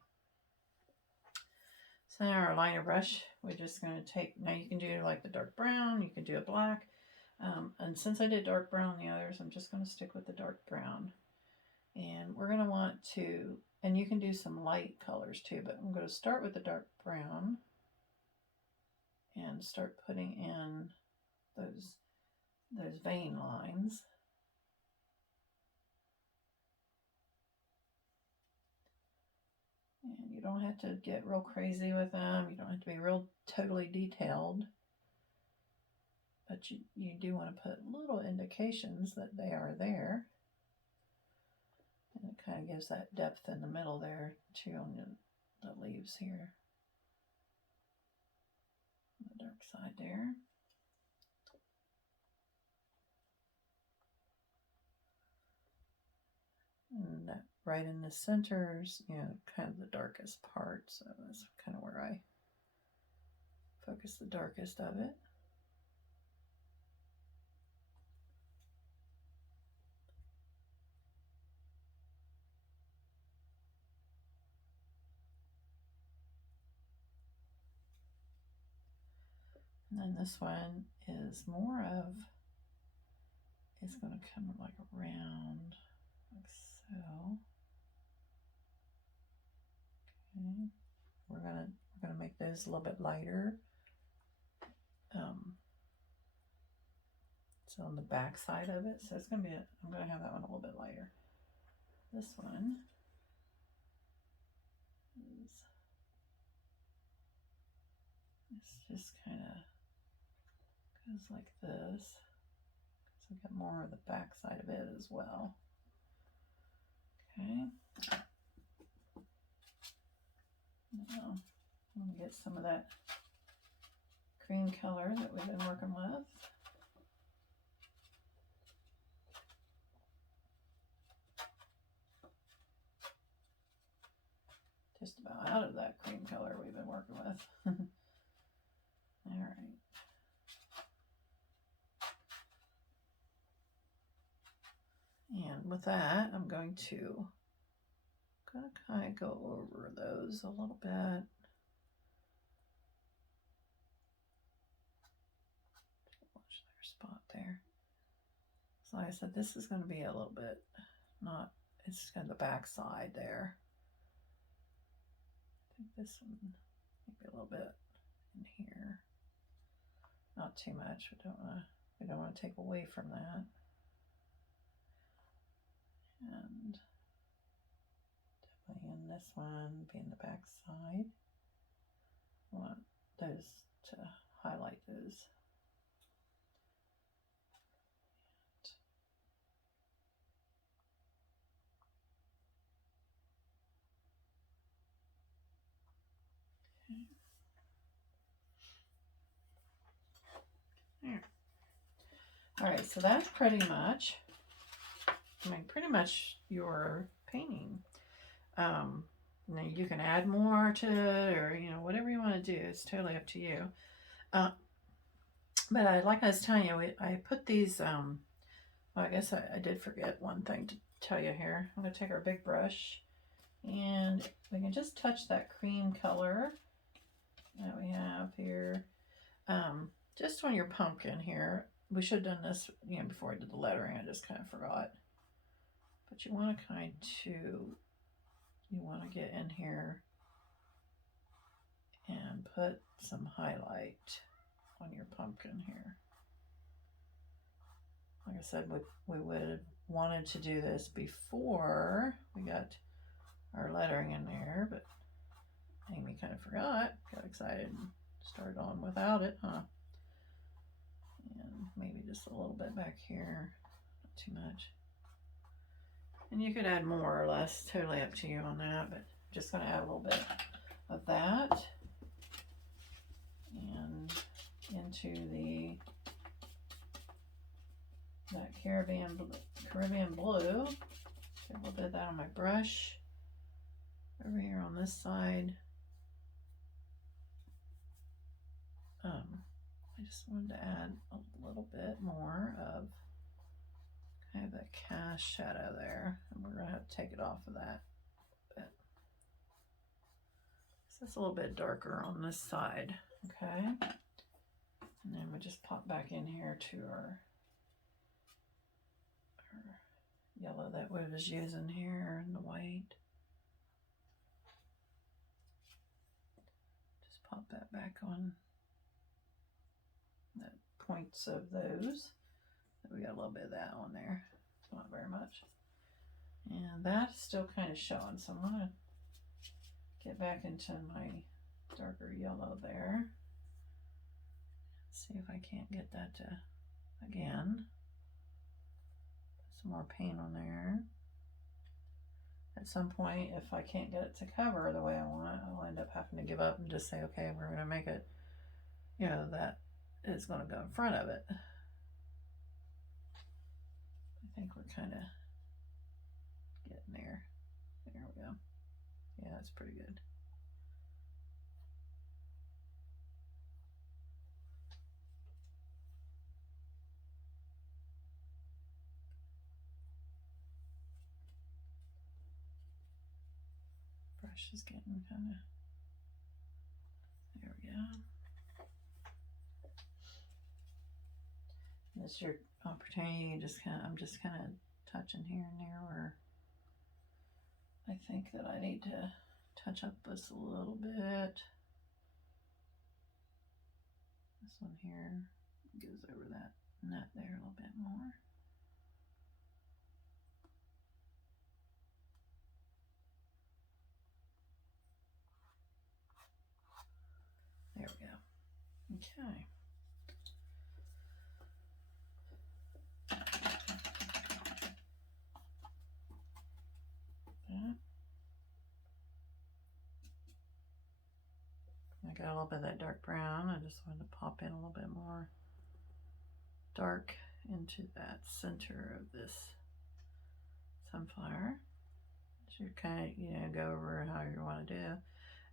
So now our liner brush, we're just going to take, now you can do like the dark brown, you can do a black. And since I did dark brown on the others, I'm just going to stick with the dark brown. And we're going to want to, and you can do some light colors too, but I'm going to start with the dark brown and start putting in those vein lines. And you don't have to get real crazy with them. You don't have to be real totally detailed. But you do want to put little indications that they are there. And it kind of gives that depth in the middle there too on the leaves here. On the dark side there. And that right in the centers, kind of the darkest part. So that's kind of where I focus the darkest of it. And then this one is more of, it's going to come like around, like so. Okay, we're gonna make those a little bit lighter. So on the back side of it, so it's going to be, I'm going to have that one a little bit lighter. This one is, it's just kind of goes like this. So we got more of the back side of it as well. Okay. Now I'm going to get some of that cream color that we've been working with. Just about out of that cream color we've been working with. All right. And with that, I'm going to kind of go over those a little bit. Watch their spot there. So like I said, this is going to be a little bit, not, it's kind of the back side there. I think this one maybe a little bit in here. Not too much. We don't want to take away from that. And definitely in this one, be in the back side. I want those to highlight those. Okay. There. All right, so that's pretty much, pretty much your painting. Now you can add more to it, or whatever you want to do. It's totally up to you. But like I was telling you, I put these. Well, I guess I did forget one thing to tell you here. I'm going to take our big brush, and we can just touch that cream color that we have here, just on your pumpkin here. We should have done this, before I did the lettering. I just kind of forgot. But you want to get in here and put some highlight on your pumpkin here. Like I said, we would have wanted to do this before we got our lettering in there, but Amy kind of forgot, got excited and started on without it, huh? And maybe just a little bit back here, not too much. And you could add more or less, totally up to you on that, but just going to add a little bit of that and into that Caribbean blue. Get a little bit of that on my brush over here on this side. I just wanted to add a little bit more of kind of that cast shadow there, and we're going to have to take it off of that a bit. So it's a little bit darker on this side, okay? And then we just pop back in here to our yellow that we was using here, and the white. Just pop that back on the points of those. We got a little bit of that on there, not very much. And that's still kind of showing, so I'm gonna get back into my darker yellow there. See if I can't get that to, again, put some more paint on there. At some point, if I can't get it to cover the way I want, I'll end up having to give up and just say, okay, we're gonna make it, that is gonna go in front of it. I think we're kind of getting there. There we go. Yeah, that's pretty good. Brush is getting kind of, there we go. This is your opportunity. I'm just kind of touching here and there where I think that I need to touch up this a little bit. This one here goes over that nut there a little bit Okay. I got a little bit of that dark brown. I just wanted to pop in a little bit more dark into that center of this sunflower. So you kind of, go over how you want to do.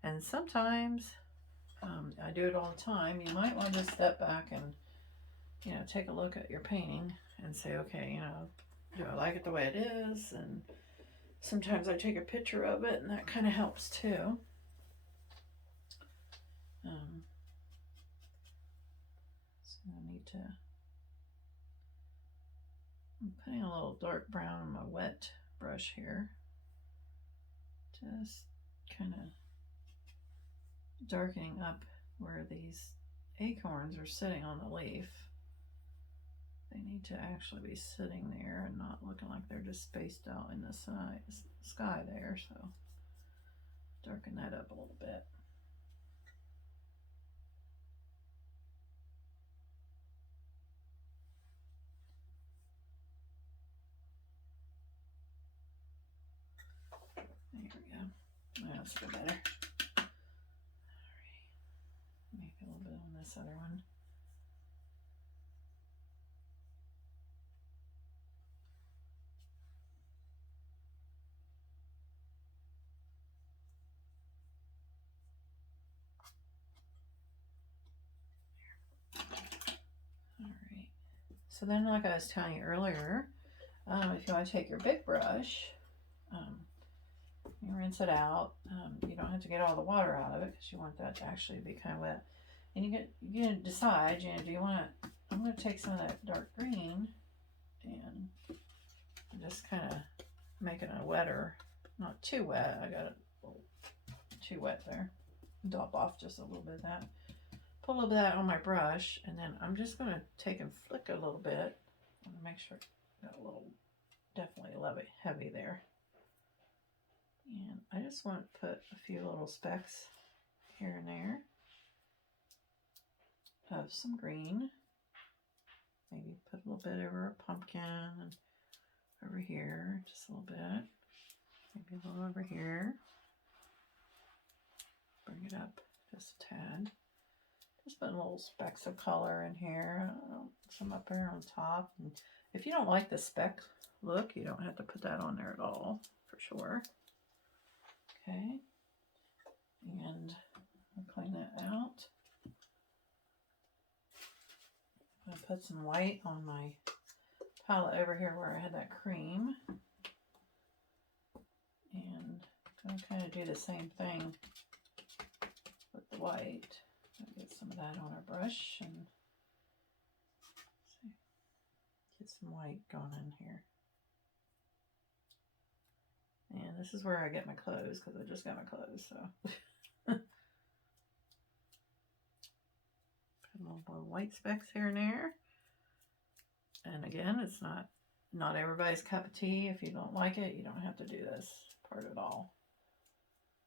And sometimes, I do it all the time, you might want to step back and, take a look at your painting and say, okay, do I like it the way it is? And sometimes I take a picture of it, and that kind of helps too. So I need to, I'm putting a little dark brown on my wet brush here. Just kind of darkening up where these acorns are sitting on the leaf. They need to actually be sitting there and not looking like they're just spaced out in the sky there. So darken that up a little bit. There we go. That's a bit better. All right. Maybe a little bit on this other one. All right. So then, like I was telling you earlier, if you want to take your big brush, you rinse it out. You don't have to get all the water out of it because you want that to actually be kind of wet. And you can decide, do you want to, I'm going to take some of that dark green and just kind of make it a wetter, not too wet. I got it a little too wet there. Dop off just a little bit of that. Put a little bit of that on my brush, and then I'm just going to take and flick it a little bit. I'm going to make sure I got a little, definitely a little bit heavy there. And I just want to put a few little specks here and there of some green. Maybe put a little bit over a pumpkin and over here, just a little bit. Maybe a little over here. Bring it up just a tad. Just put little specks of color in here. Some up there on top. And if you don't like the speck look, you don't have to put that on there at all, for sure. Okay, and I'll clean that out. I put some white on my palette over here where I had that cream. And I'm going to kind of do the same thing with the white. I'll get some of that on our brush and see, get some white going in here. And this is where I get my clothes, because I just got my clothes, so. Put a little more white specks here and there. And again, it's not everybody's cup of tea. If you don't like it, you don't have to do this part at all.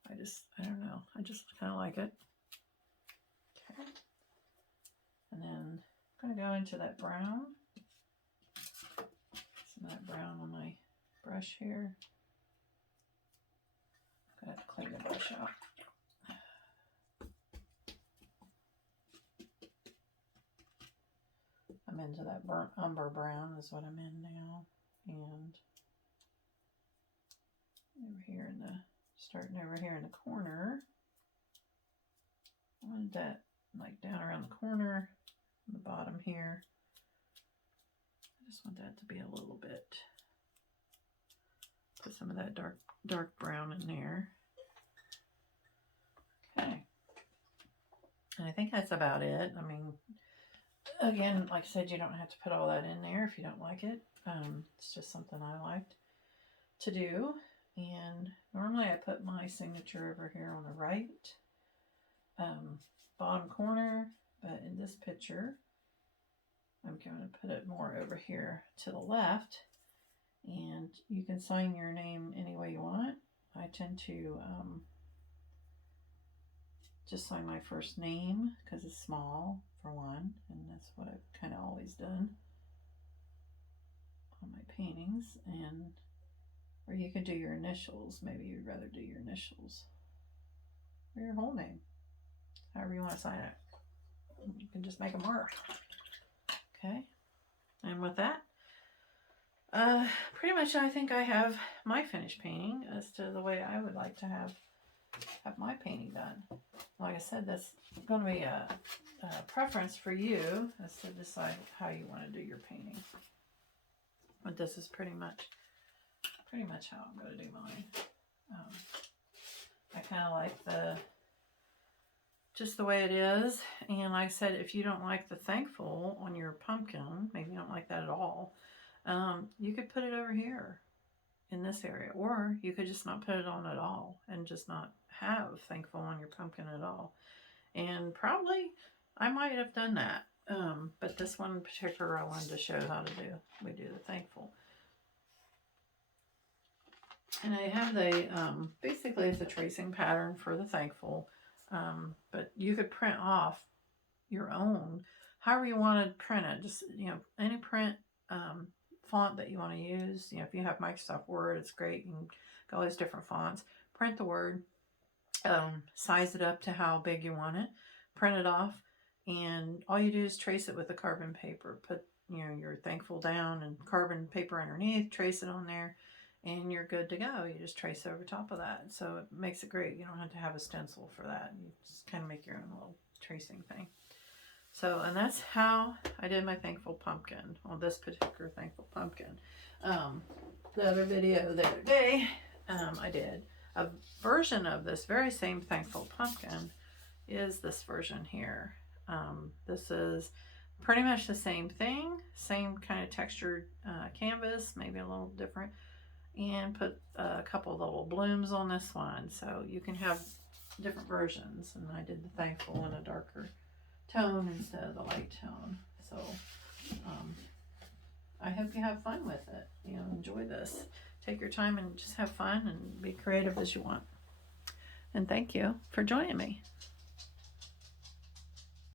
I don't know. I just kind of like it. Okay. And then I'm going to go into that brown. Some of that brown on my brush here. I'm going to have to clean the brush out. I'm into that burnt umber brown is what I'm in now. And over here starting over here in the corner. I wanted that like down around the corner, on the bottom here. I just want that to be a little bit, put some of that dark brown in there. Okay. And I think that's about it. I mean, again, like I said, you don't have to put all that in there if you don't like it. It's just something I liked to do. And normally I put my signature over here on the right bottom corner, but in this picture I'm going to put it more over here to the left, and you can sign your name any way you want. I tend to just sign my first name because it's small, for one, and that's what I've kind of always done on my paintings. And or you could do your initials. Maybe you'd rather do your initials or your whole name, however you want to sign it. You can just make them work. Okay, and with that, pretty much I think I have my finished painting as to the way I would like to have my painting done. Like I said, that's going to be a preference for you as to decide how you want to do your painting. But this is pretty much how I'm going to do mine. I kind of like just the way it is. And like I said, if you don't like the thankful on your pumpkin, maybe you don't like that at all, you could put it over here in this area, or you could just not put it on at all and just not have thankful on your pumpkin at all. And probably I might have done that, but this one in particular I wanted to show how to do. We do the thankful, and I have the basically it's a tracing pattern for the thankful, but you could print off your own however you want to print it. Just any print font that you want to use. If you have Microsoft Word, it's great. You can go all these different fonts. Print the word, size it up to how big you want it, print it off, and all you do is trace it with the carbon paper. Put your thankful down and carbon paper underneath, trace it on there, and you're good to go. You just trace over top of that. So it makes it great. You don't have to have a stencil for that. You just kind of make your own little tracing thing. So, and that's how I did my thankful pumpkin. Well, this particular thankful pumpkin. The other video the other day, I did a version of this very same thankful pumpkin is this version here. This is pretty much the same thing, same kind of textured canvas, maybe a little different, and put a couple of little blooms on this one. So you can have different versions, and I did the thankful in a darker tone instead of the light tone. So I hope you have fun with it. Enjoy this. Take your time and just have fun and be creative as you want. And thank you for joining me.